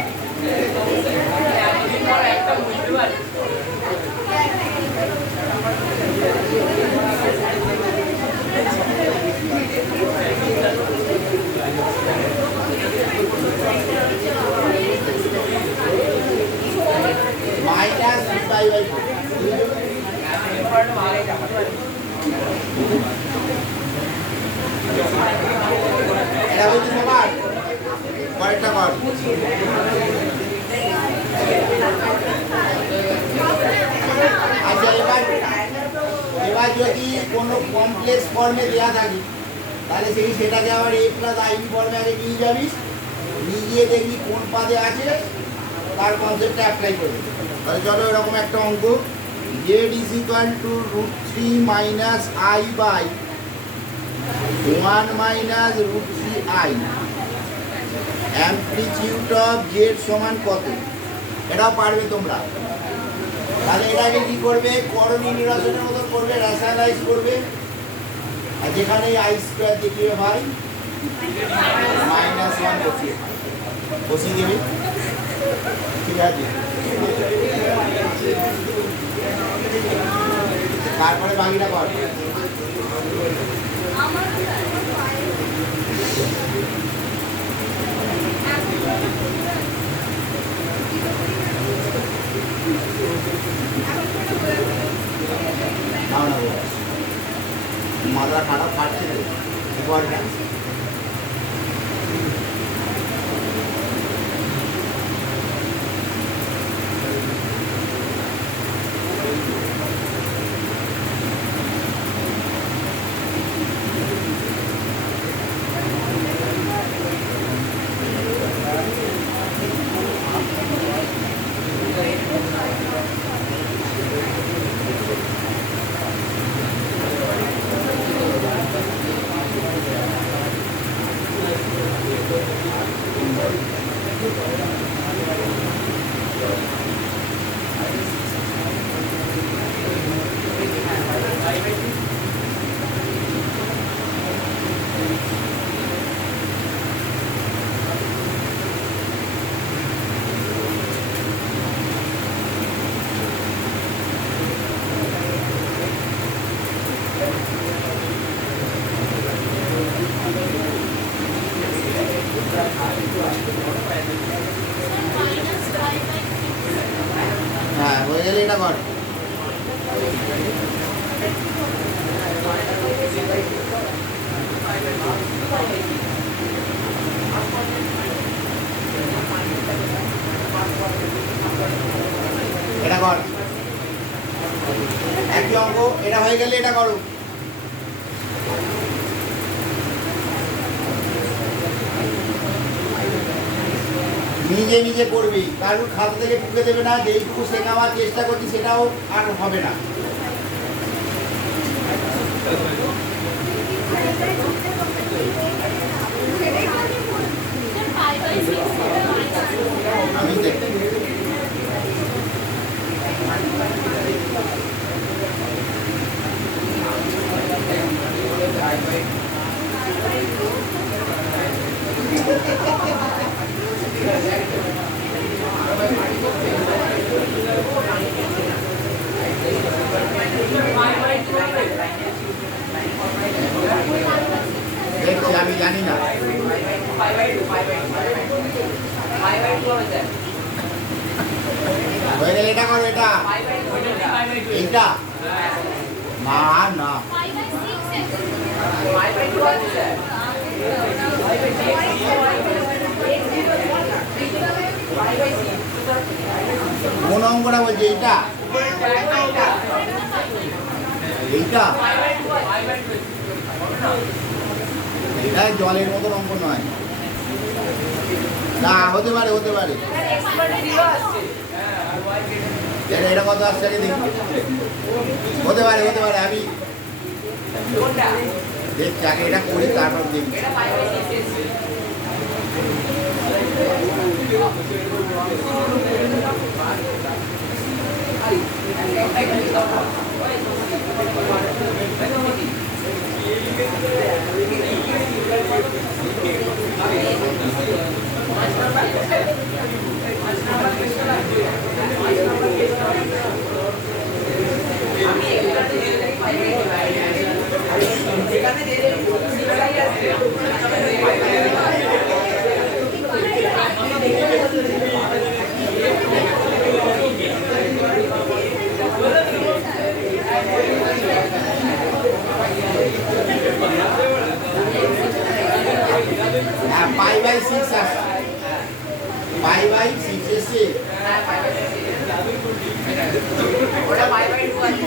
মাইনাস বাই বাই এটা হচ্ছে সবার কয়েকটা কর আচ্ছা এবার যদি কোনো কমপ্লেক্স ফর্মে দেওয়া থাকে তাহলে সেটাকে আবার এ প্লাস আইবি ফর্মে আগে নিয়ে যাবি নিয়ে গিয়ে দেখবি কোন পাদে আছে তার কনসেপ্টটা অ্যাপ্লাই করবি তাহলে চলো এরকম একটা অঙ্ক z is equal to √3 minus i by 1 minus √3i amplitude of z সমান কত এটাও পারবে তোমরা তাহলে এটাকে কি করবে করণী নিরসনের মতো করবে রেশনালাইজ করবে আর যেখানে আই স্কোয়ার দেখিয়ে ভাই -1 বসিয়ে দেবে ঠিক আছে তারপরে বাকিটা কর মাথা খারাপ ফাটছে হ্যাঁ হয়ে গেলে এটা কর এটা কর একই অঙ্ক এটা হয়ে গেলে এটা করো নিজে নিজে করবি কারোর খাতা থেকে টুকে দেবে না যেইটুকু শেখাবার চেষ্টা করছি সেটাও আর হবে না আমি দেখতে দেখছি আমি জানি না হয়ে গেলে এটা করো এটা এইটা মা না কোন অঙ্কটা বলছে এইটা এইটা এটা জলের মতো অঙ্ক নয় না হতে পারে এটা কত আসছে আগে দেখি হতে পারে আমি দেখছি আগে এটা করি তারপর দেখছি। পাই বাই 6 আসছে, পাই বাই 6 এসছে। ওটা পাই বাই 2 আছে।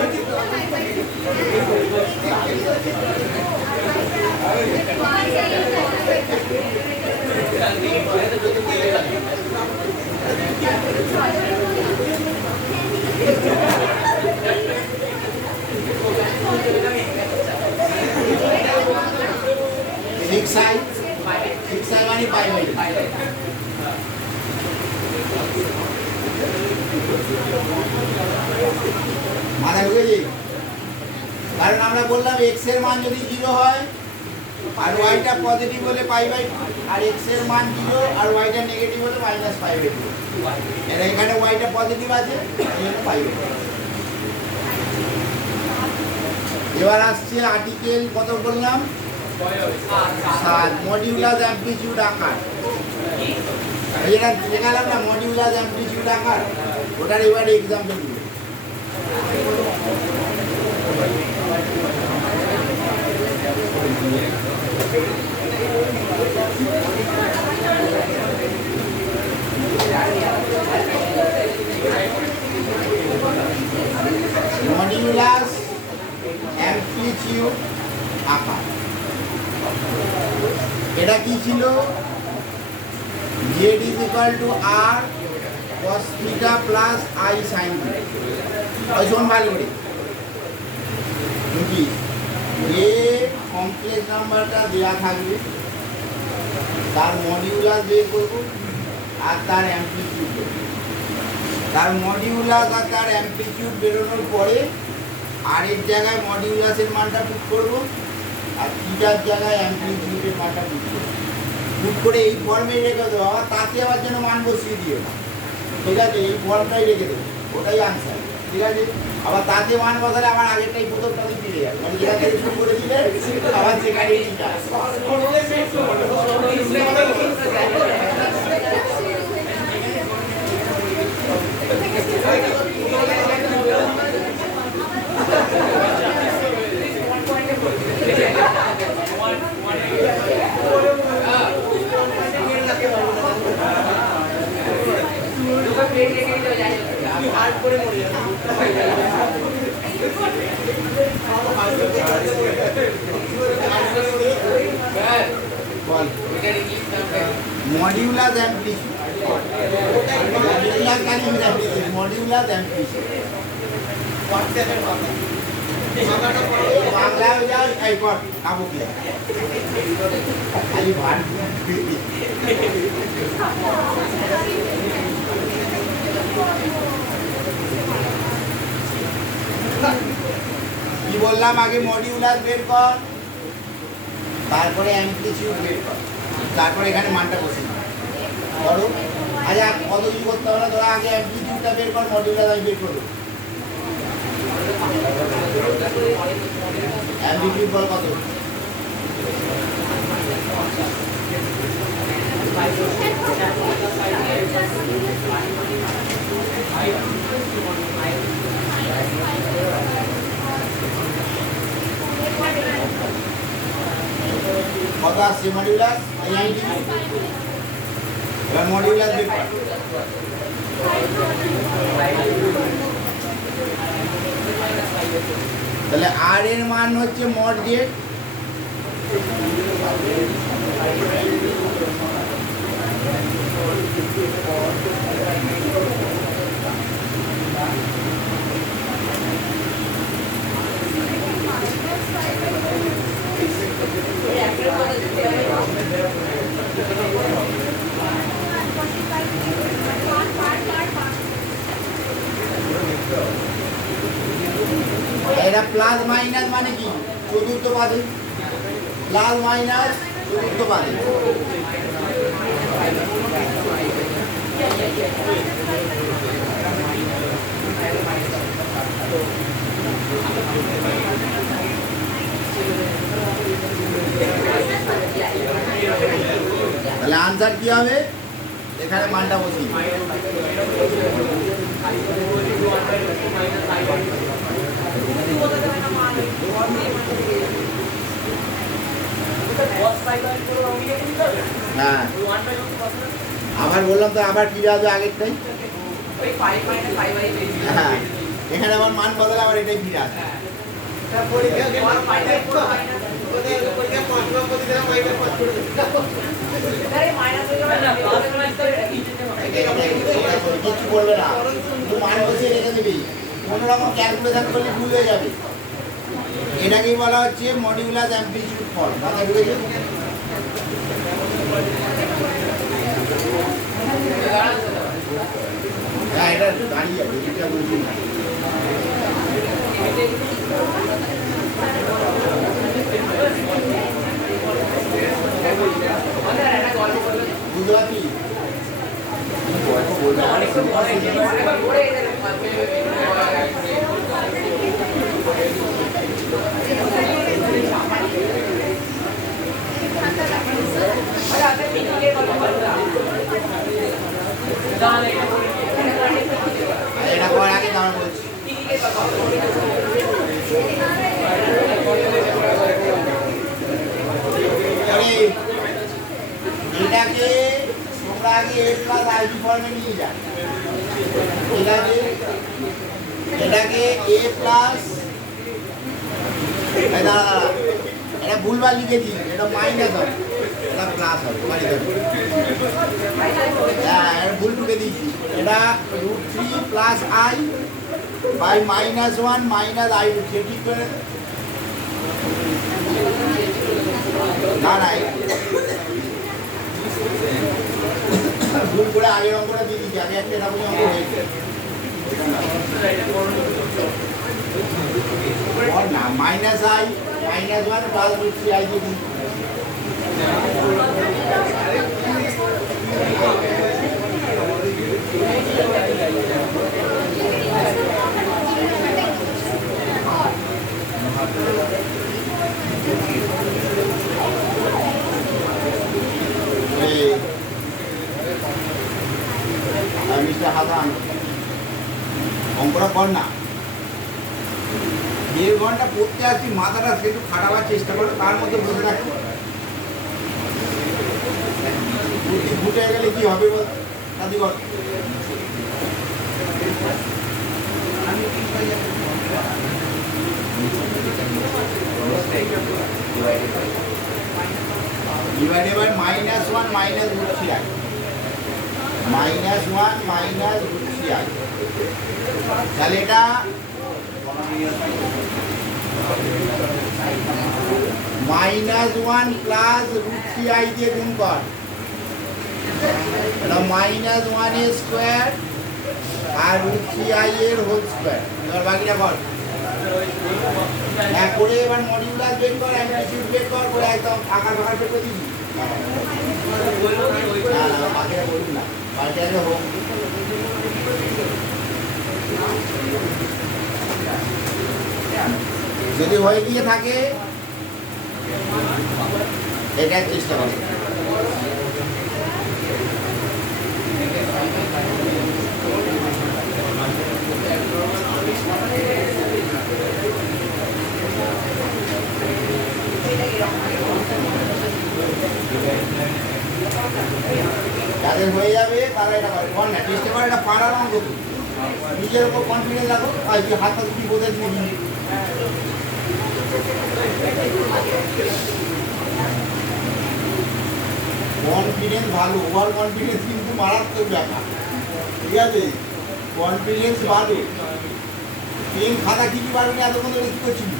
সিক্স আই মানে পাই বাই। মাথা ঢুকেছি? কারণ আমরা বললাম এক্স এর মান যদি 0 হয় আর ওয়াইটা পজিটিভ হলে পাই বাই 2, আর এক্স এর মান 0 আর ওয়াইটা নেগেটিভ হলে মাইনাস পাই বাই 2। এর এখানে ওয়াইটা পজিটিভ আছে, এই জন্য পাই বাই 2। এবার আসছে আর্টিকেল কত বললাম? 7, মডিউলাস অ্যামপ্লিটিউড আকার। এটা দেখালাম না, মডিউলাস অ্যামপ্লিটিউড আকার, ওটার এবারে এক্সাম্পল দিই। মডিউলাস অ্যামপ্লিটিউড আকার এটা কি ছিল? z is equal to r cos theta plus I sin theta। ওই শোন ভালো করে কি এ কমপ্লেক্স নাম্বারটা দেওয়া থাকবে, তার মডিউলাস বের করব আর তার অ্যামপ্লিটিউড বের করব। তার মডিউলাস আর তার অ্যামপ্লিটিউড বেরোনোর পরে আর এর জায়গায় মডিউলাসের মানটা পুট করব আর থিটার জায়গায় অ্যামপ্লিটিউডের মানটা পুট করব। পুট করে এই ফর্মে রেখে দেবো, আবার তাতে আবার যেন মান বসিয়ে দিও না, ঠিক আছে? এই ফর্মটাই রেখে দেবো, ওটাই আনসার, ঠিক আছে? আবার তাতে মান বসালে আমার আগেরটাই প্রথমটাতে ফিরে যাবে, মানে যেটা থেকে শুরু করে দিলে আবার সেখানে ঠিক আছে। মডিউলাস অ্যামপ্লিটিউড, মডিউলাস কালি অ্যামপ্লিটিউড, মডিউলাস অ্যামপ্লিটিউড বাংলা হয়ে যায় এই কর কাবুকে খালি ভাট। কি বললাম? আগে মডিউলাস বের কর, তারপরে অ্যামপ্লিটিউড বের কর, তারপরে এখানে মানটা বসে করো। আচ্ছা কত কিছু করতে হবে না, তোরা আগে অ্যামপ্লিটিউডটা বের কর, মডিউলাস আমি বের করবো। অ্যামপ্লিটিউড বল কত? কত আসছে মডিউলাস? এবার মডিউলাস বের কর। তাহলে আর এর মান হচ্ছে মড জেড, প্লাস মাইনাস মানে কি চতুর্থ পাদে, প্লাস মাইনাস চতুর্থ পাদে। তাহলে আনসার কি হবে, এখানে মানটা বসিয়ে হ্যাঁ আবার বললাম তো, আবার ফিরে আসবে আগেরটাই। হ্যাঁ এখানে আমার মান বদলে আবার এটাই ফিরে আসবে। কিছু বলবে না, শুধু মান বসিয়ে রেখে দিবি, কোনো রকম ক্যালকুলেশন করলে ভুল হয়ে যাবে। এটাকেই বলা হচ্ছে মডিউলাস অ্যামপ্লিটিউড ফর্ম। মাথায় ঢুকেছে? হ্যাঁ এটা দাঁড়িয়ে যাবে, এটা বলছি না। বুঝতে পারছি এটা করার আগে দাঁড়া বলছি। এটাকে তোমরা আগে এ প্লাস আইডি ফর্মে নিয়ে যান। ঠিক আছে, এটাকে এ প্লাস, দাঁড়া এটা ভুলভাল লিখেছি, এটা মাইনাস হবে, এটা প্লাস হবে। হ্যাঁ এটা ভুল ঢুকে দিয়েছি, এটা √3 plus i by -1 minus i √3 ঠিক করে না না ভুল করে আগের অঙ্কটা দিয়ে দিচ্ছি, আগে একটা এটা অঙ্ক হয়েছে না মাইনাস আই -1 প্লাস √3 আই দিয়ে গুণ। মিস্টার হাসান অঙ্কটা কর না, 1.5 ঘন্টা পড়তে আসছি, মাথাটা একটু খাটাবার চেষ্টা করো, তার মধ্যে বসে থাকতে বুদ্ধি ফুটে গেলে কি হবে বল দাদিগণ? Divided by -1 minus √3 i, -1 minus √3 i. তাহলে এটা -1 প্লাস √3 আই দিয়ে গুণ কর, এটা -1 এর স্কোয়ার আর √3 আই এর হোল স্কোয়ার। এবার বাকিটা কর, হ্যাঁ করে এবার মডিউলাস বের কর, অ্যামপ্লিটিউড বের কর, করে একদম আকার ফাঁকার বের করে দিবি। না না বাকিটা বলুন না, বাকিটা আগে হোক। যদি হয়ে গিয়ে থাকে এটার চেষ্টা করে। যাদের হয়ে যাবে তারা এটা করে, কর না চেষ্টা করে, এটা পারার অঙ্ক, নিজের উপর কনফিডেন্স রাখো, আর কি হাতটা তুমি বোঝাই দিবি। কনফিডেন্স ভালো, ওভার কনফিডেন্স কিন্তু মারাত্মক ব্যাপার। ঠিক আছে, কনফিডেন্স ভালো। পেন খাতা কি কি পারবি এতক্ষণ ধরে কি করছিলি?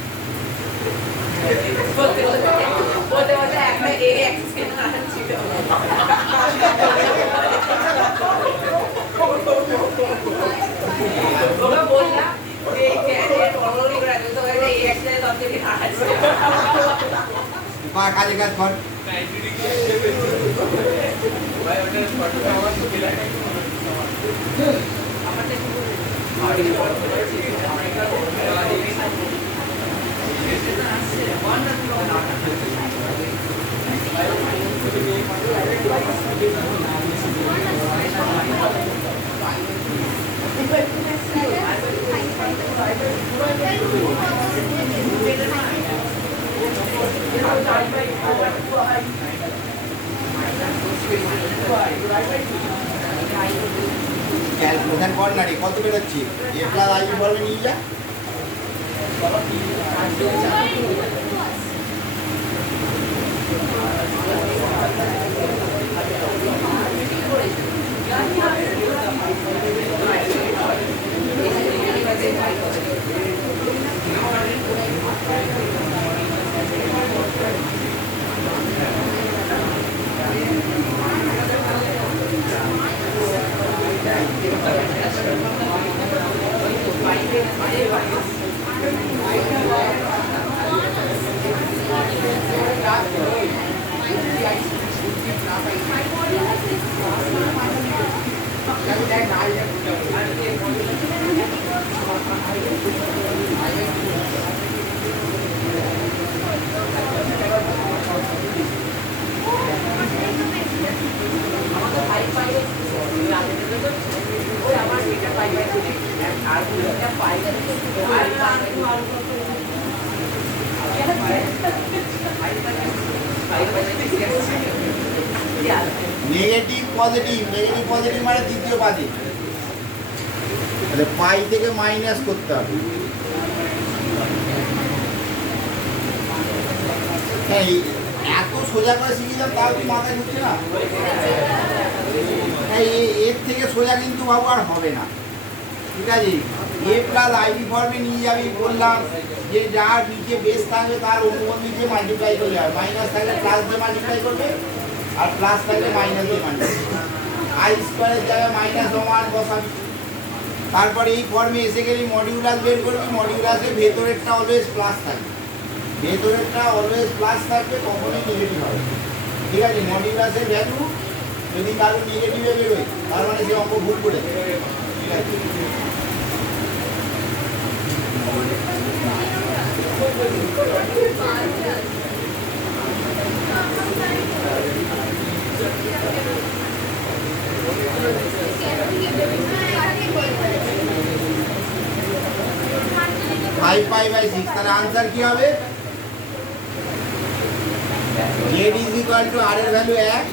পা কাজে কাজ কর। ক্যালকুলেশন কর না রে, কত বেরোচ্ছে? এ প্লাস আই ফর্মে নিয়ে যা। নেগেটিভ পজিটিভ, নেগেটিভ পজিটিভ মানে দ্বিতীয় পাদে, তাহলে পাই থেকে মাইনাস করতে হবে। হ্যাঁ, এত সোজা করে শিখিলাম তাও কি মাথায় ঢুকছে না? হ্যাঁ, এর থেকে সোজা কিন্তু বাবু আর হবে না, ঠিক আছে? এ প্লাস আইভি ফর্মে নিয়ে যাবি, বললাম যে যার নিচে বেস থাকবে তার অনুবন্ধ নিচে মাল্টিপ্লাই করলে হয়, মাইনাস থাকলে প্লাস দিয়ে মাল্টিপ্লাই করবে, আর প্লাস থাকলে মাইনাস দিয়ে মাল্টিপ্লাই করবে। আই স্কোয়ারের জায়গায় মাইনাস ওয়ান বসাবি। তারপরে এই ফর্মে এসে গেলে মডিউলাস বের করবি, মডিউলাসে ভেতরেরটা অলওয়েজ প্লাস থাকবে, ভেতরেরটা অলওয়েজ প্লাস থাকবে, কখনোই নেগেটিভ হবে, ঠিক আছে? মডিউলাসের ভ্যালু যদি কারো নেগেটিভে বেরোয় তার মানে সে অঙ্ক ভুল করে দেবে, ঠিক আছে? ফাইভ পাই বাই সিক্স, তাহলে আনসার কি হবে? জেড ইজ ইকুয়াল টু আর এর value 1,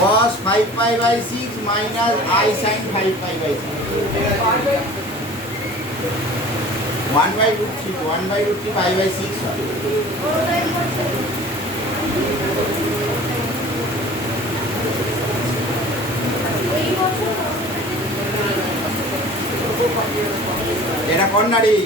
cos 5 pi by 6 minus I sin 5 pi by 6, 1 by root 3, 1 by root 3 pi by 6 হবে। এটা কর্নারি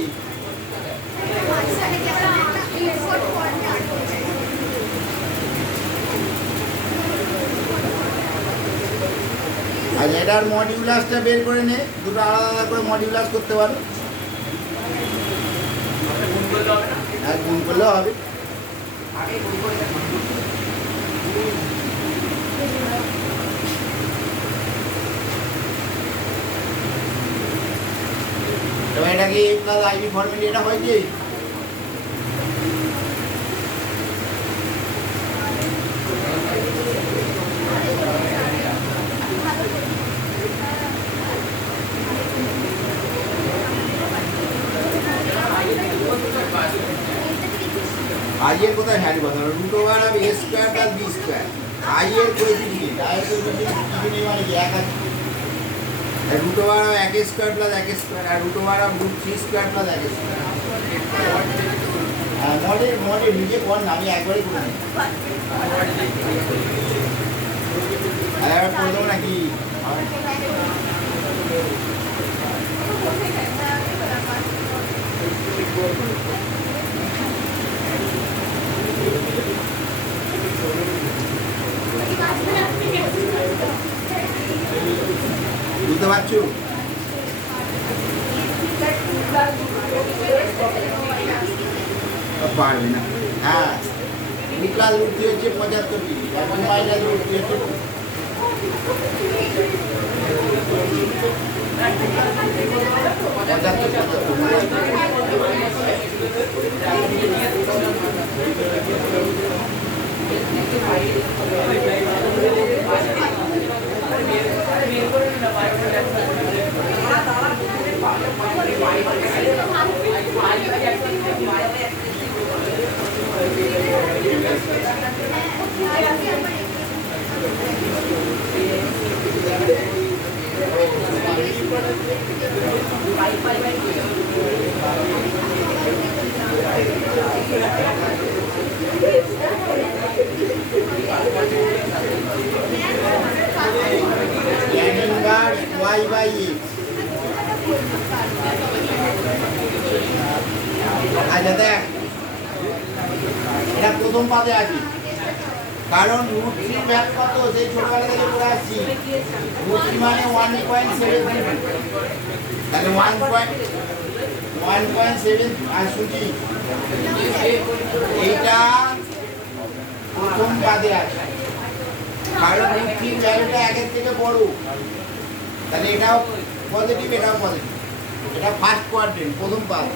আর এটার মডিউলাসটা বের করে নে, দুটো আলাদা আলাদা করে মডিউলাস করতে পারো, আর গুণ করলেও হবে। এবার এটাকে এ প্লাস আইভি ফর্মুলা এটা হয় কি? आई एর কোথায় ভ্যালু কথা হলো root over of a square plus b square, i এর কোএফিসিয়েন্ট, i এর কোএফিসিয়েন্ট কিছু নেই মানে কি এক আছে, root over of 1 square plus 1 square আর root over of root 3 square plus 1 square. Model নিজে কোন আমি একবারই করে নিই, আর একবার করে দেবো নাকি? বুঝতে পারছো? পারবে না। হ্যাঁ, 2 প্লাস রুট 3 হচ্ছে 75 ডিগ্রি, আর 2 মাইনাস রুট 3 হচ্ছে tan inverse y by x। আচ্ছা দেখ, এটা প্রথম পাতে আছে, কারণ রুট 3 ভ্যালু কত সেই ছোটবেলা থেকে পড়ে আসছি, রুট 3 মানে 1.7, তাহলে 1.7 আর সুচি এইটা প্রথম পাদে আছে, কারণ রুট 3 ভ্যালুটা 1 থেকে বড়, তাহলে এটাও পজিটিভ এটাও পজিটিভ, এটা ফার্স্ট কোয়াড্রেন্ট প্রথম পাদ।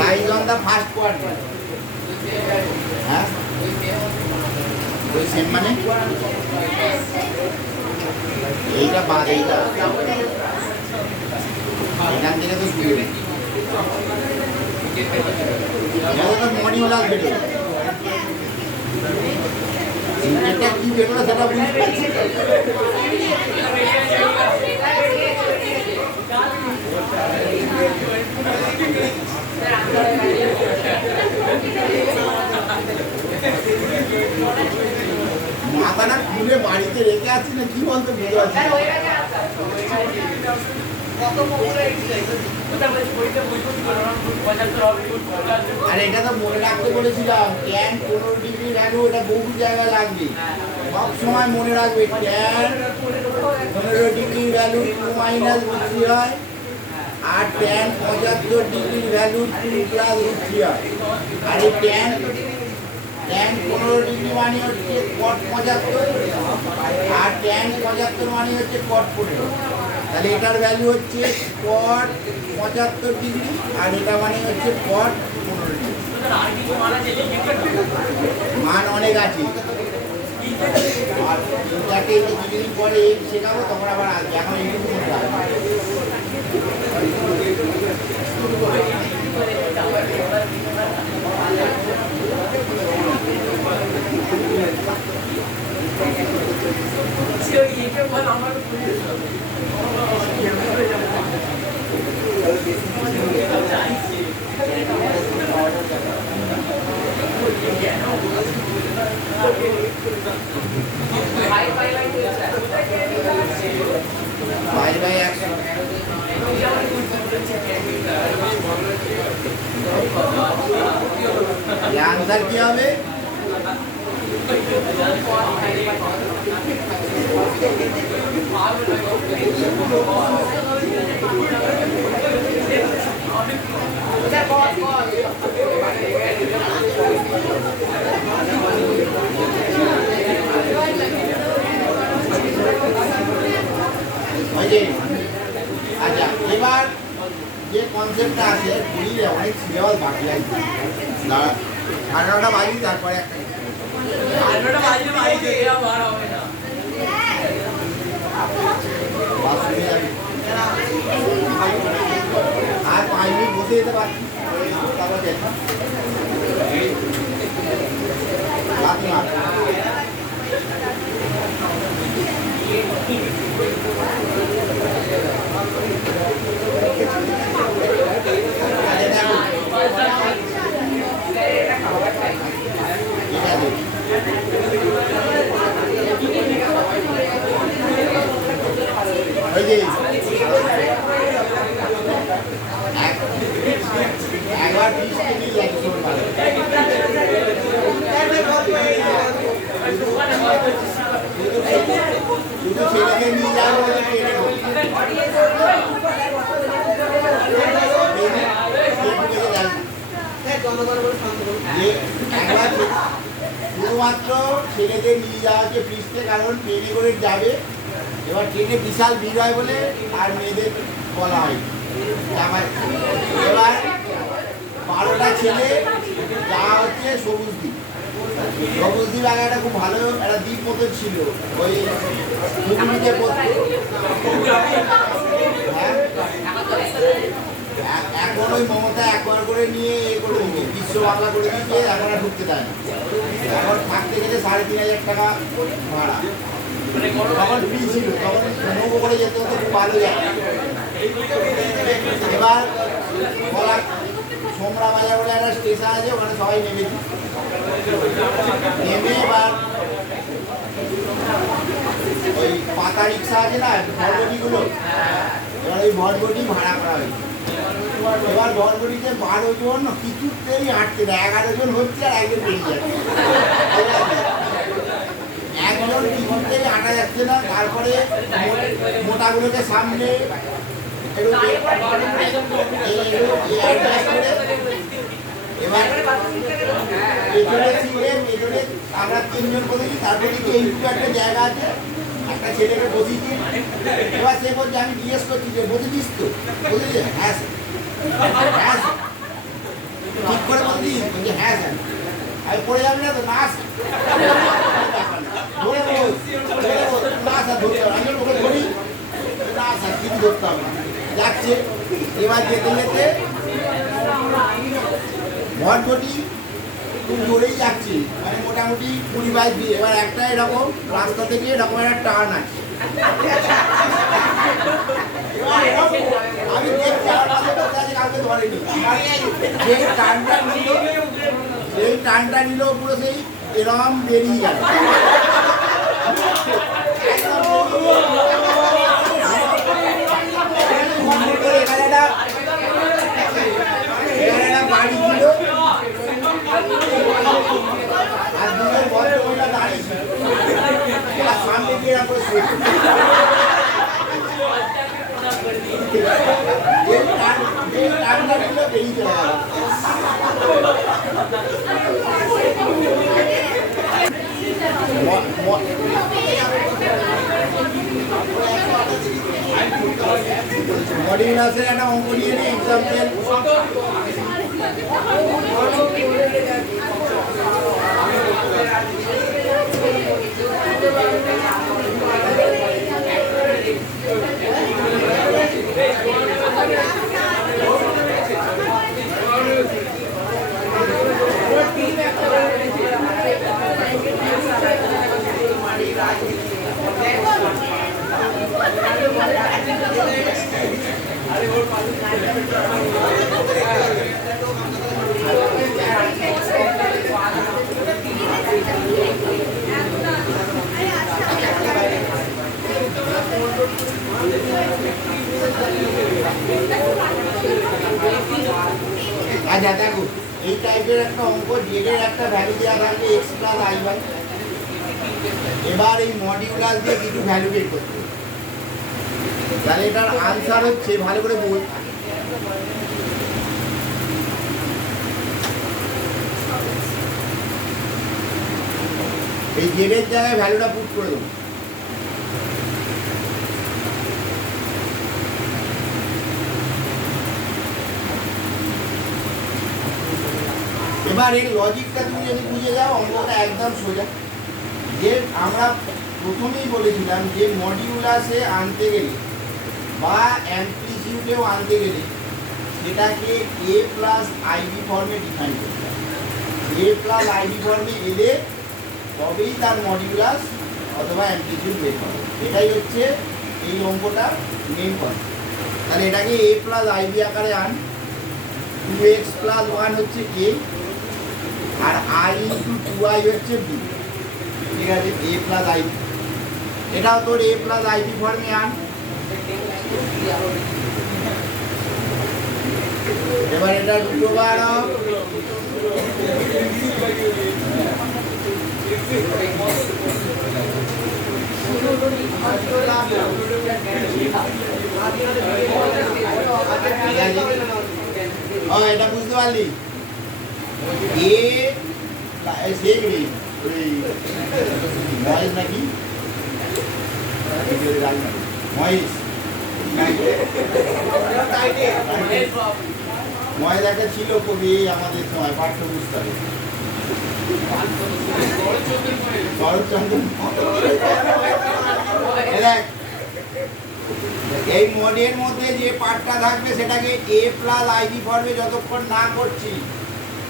Lies on the first quadrant. হ্যাঁ, ওই সেম মানে এইটা বাদ, এইটা এখান থেকে তো শুরু, এটা তো মডিউল আসবে, এটা কি বেরোলো সেটা বুঝতে পারছি। মাথাটা খুলে বাড়িতে রেখে আছি না কি বলতে বুঝতে পারছি। আর এটা তো মনে রাখতে বলেছিলাম, ট্যান 15 ডিগ্রি ভ্যালু, এটা বহু জায়গায় লাগবে, সব সময় মনে রাখবে tan 15 degree value 2 minus root 3 হয়, আর tan 75 degree value 2 plus root 3 হয়। আর এই ট্যান 15 ডিগ্রি মানে হচ্ছে cot 75, আর ট্যান 75 মানে হচ্ছে cot 15, তাহলে এটার ভ্যালু হচ্ছে cot 75 ডিগ্রি, আর এটা মানে হচ্ছে cot 15 ডিগ্রি। মান অনেক আছে, আর এটাকে কিছুদিন পরে শেখাবো, তখন আবার আসবে, এখন এইটুকু মনে রাখবে। आंसर क्या হবে? আচ্ছা, এবার যে কনসেপ্টটা আছে পুরীর অনেক সিলেবাস বাকি আছে, দাঁড়া 18টা বাজি তারপরে একটা 18টা বাজি বাজি আর হবে না, আর 5 মিনিট বসে যেতে পারছি, তারপর যেতাম একবার 20 কেজি লাগছে যে একবার শুধুমাত্র ছেলেদের নিয়ে যাওয়া হচ্ছে ফিস্টে, কারণ ট্রেনে করে যাবে। এবার ট্রেনে বিশাল ভিড় হয় বলে আর মেয়েদের বলা হয়। এবার 12টা ছেলে যাওয়া হচ্ছে সবুজ দ্বীপ। সবুজ দ্বীপ আগে একটা খুব ভালো একটা দ্বীপ মতো ছিল, ওই হুগলিতে পড়তো। এখন ওই মমতা একবার করে নিয়ে এ করে দিবে, বিশ্ব বাংলা করে দিচ্ছে, এখন আর ঢুকতে দেয় না। এখন থাকতে গেলে 3,500 টাকা ভাড়া। তখন ফ্রি ছিল, তখন নৌকো করে যেতে হতো, খুব ভালো জায়গা। এবার বলা সোমরা বাজার বলে একটা স্টেশন আছে, ওখানে সবাই নেমেছি। নেমে এবার ওই পাতা রিক্সা আছে না, ভরগটিগুলো, এবার ওই ভরগটি ভাড়া করা হয়েছে। এবার ভরগটিতে 12 জন কিছুতেই আটকে দেয়, 11 জন হচ্ছে আর একজন বেরিয়ে যাচ্ছে। একজন কিছুতেই আটা যাচ্ছে না। তারপরে মোটাগুলোকে সামনে এবার আমরা 3 জন বলেছি। তারপরে এইটুকু একটা জায়গা আছে, একটা ছেলেকে বসিয়েছি। এবার সে বলছে, আমি জিজ্ঞেস করছি যে বসেছিস তো? বলেছি হ্যাঁ স্যার। হ্যাঁ স্যার, ঠিক করে বলছি? বলছি হ্যাঁ স্যার। আমি পড়ে যাবি না তো? না স্যার। ধরে বল, না স্যার ধরতে হবে। আমি ওকে ধরি, না স্যার কিছু ধরতে হবে না। যাচ্ছে। এবার যেতে যেতে ভটভটি খুব জোরেই যাচ্ছি, মানে মোটামুটি 20-22 দিয়ে। এবার একটা এরকম রাস্তা থেকে এরকম একটা টার্ন আছে। আমি দেখছি আমার মাঝে বসে আছে, কাউকে ধরেনি। যেই টার্নটা নিল পুরো সেই এরকম বেরিয়ে গেল। বাড়ি ছিল আর দুজন ভদ্রমহিলা দাঁড়িয়ে ছিল, সামনে গিয়ে বেরিয়ে চলে গেল। মডিউলাসের একটা অঙ্ক নিয়ে নিই, এক্সাম্পল। আচ্ছা দেখো, এই টাইপের একটা অঙ্ক, জেডের একটা ভ্যালু দেওয়া থাকবে x প্লাস i1। এবার এই মডিউলাস দিয়ে কিছু ভ্যালু বের করতে হবে। তাহলে এটার আনসার হচ্ছে, ভালো করে বল, এই জেডের জায়গায় ভ্যালুটা পুট করে দেবো। এবার এই লজিকটা তুমি যদি বুঝে যাও, অঙ্কটা একদম সোজা। যে আমরা প্রথমেই বলেছিলাম যে মডিউলাসে আনতে গেলে বা অ্যামপ্লিটিউডেও আনতে গেলে সেটাকে a প্লাস আইবি ফর্মে ডিফাইন করতে হবে। a প্লাস আইবি ফর্মে এলে তবেই তার মডিউলাস অথবা অ্যামপ্লিটিউড বের হবে। এটাই হচ্ছে এই অঙ্কটা মেন পয়েন্ট। তাহলে এটাকে a প্লাস আইবি আকারে আন। 2x প্লাস 1 হচ্ছে a, R i into 2i হচ্ছে b। ঠিক আছে, a প্লাস আইবি। এটাও তোর a প্লাস আইবি ফর্মে আন। এবার এটা দুটো বার এটা বুঝতে পারলি? এ সেগুলি ওই মহেশ নাকি মহেশ মহেশ একটা ছিল কবি আমাদের সময় পাঠ্যপুস্তকে শরৎচন্দ্র দেখ এই মডের মধ্যে যে পার্টটা থাকবে সেটাকে এ প্লাস আইভি ফর্মে যতক্ষণ না করছি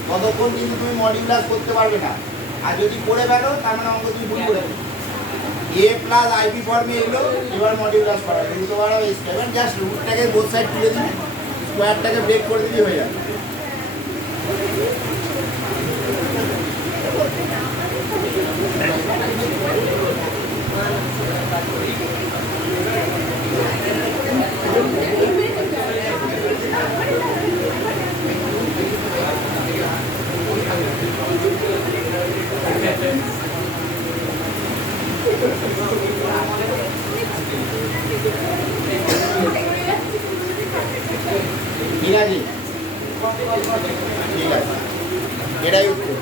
ততক্ষণ কিন্তু তুমি মডিউলাস করতে পারবে না। আর যদি করে ফেলো তার মানে অঙ্ক তুমি ভুল করে এ প্লাস আইভি ফর্মে এলো এবার মডিউলাস করা কিন্তু তোমার এবার জাস্ট রুটটাকে বোথ সাইড তুলে দিবি স্কোয়ারটাকে ব্রেক করে দিবি হয়ে যাবে। ঠিক আছে ঠিক আছে এটাই উত্তর।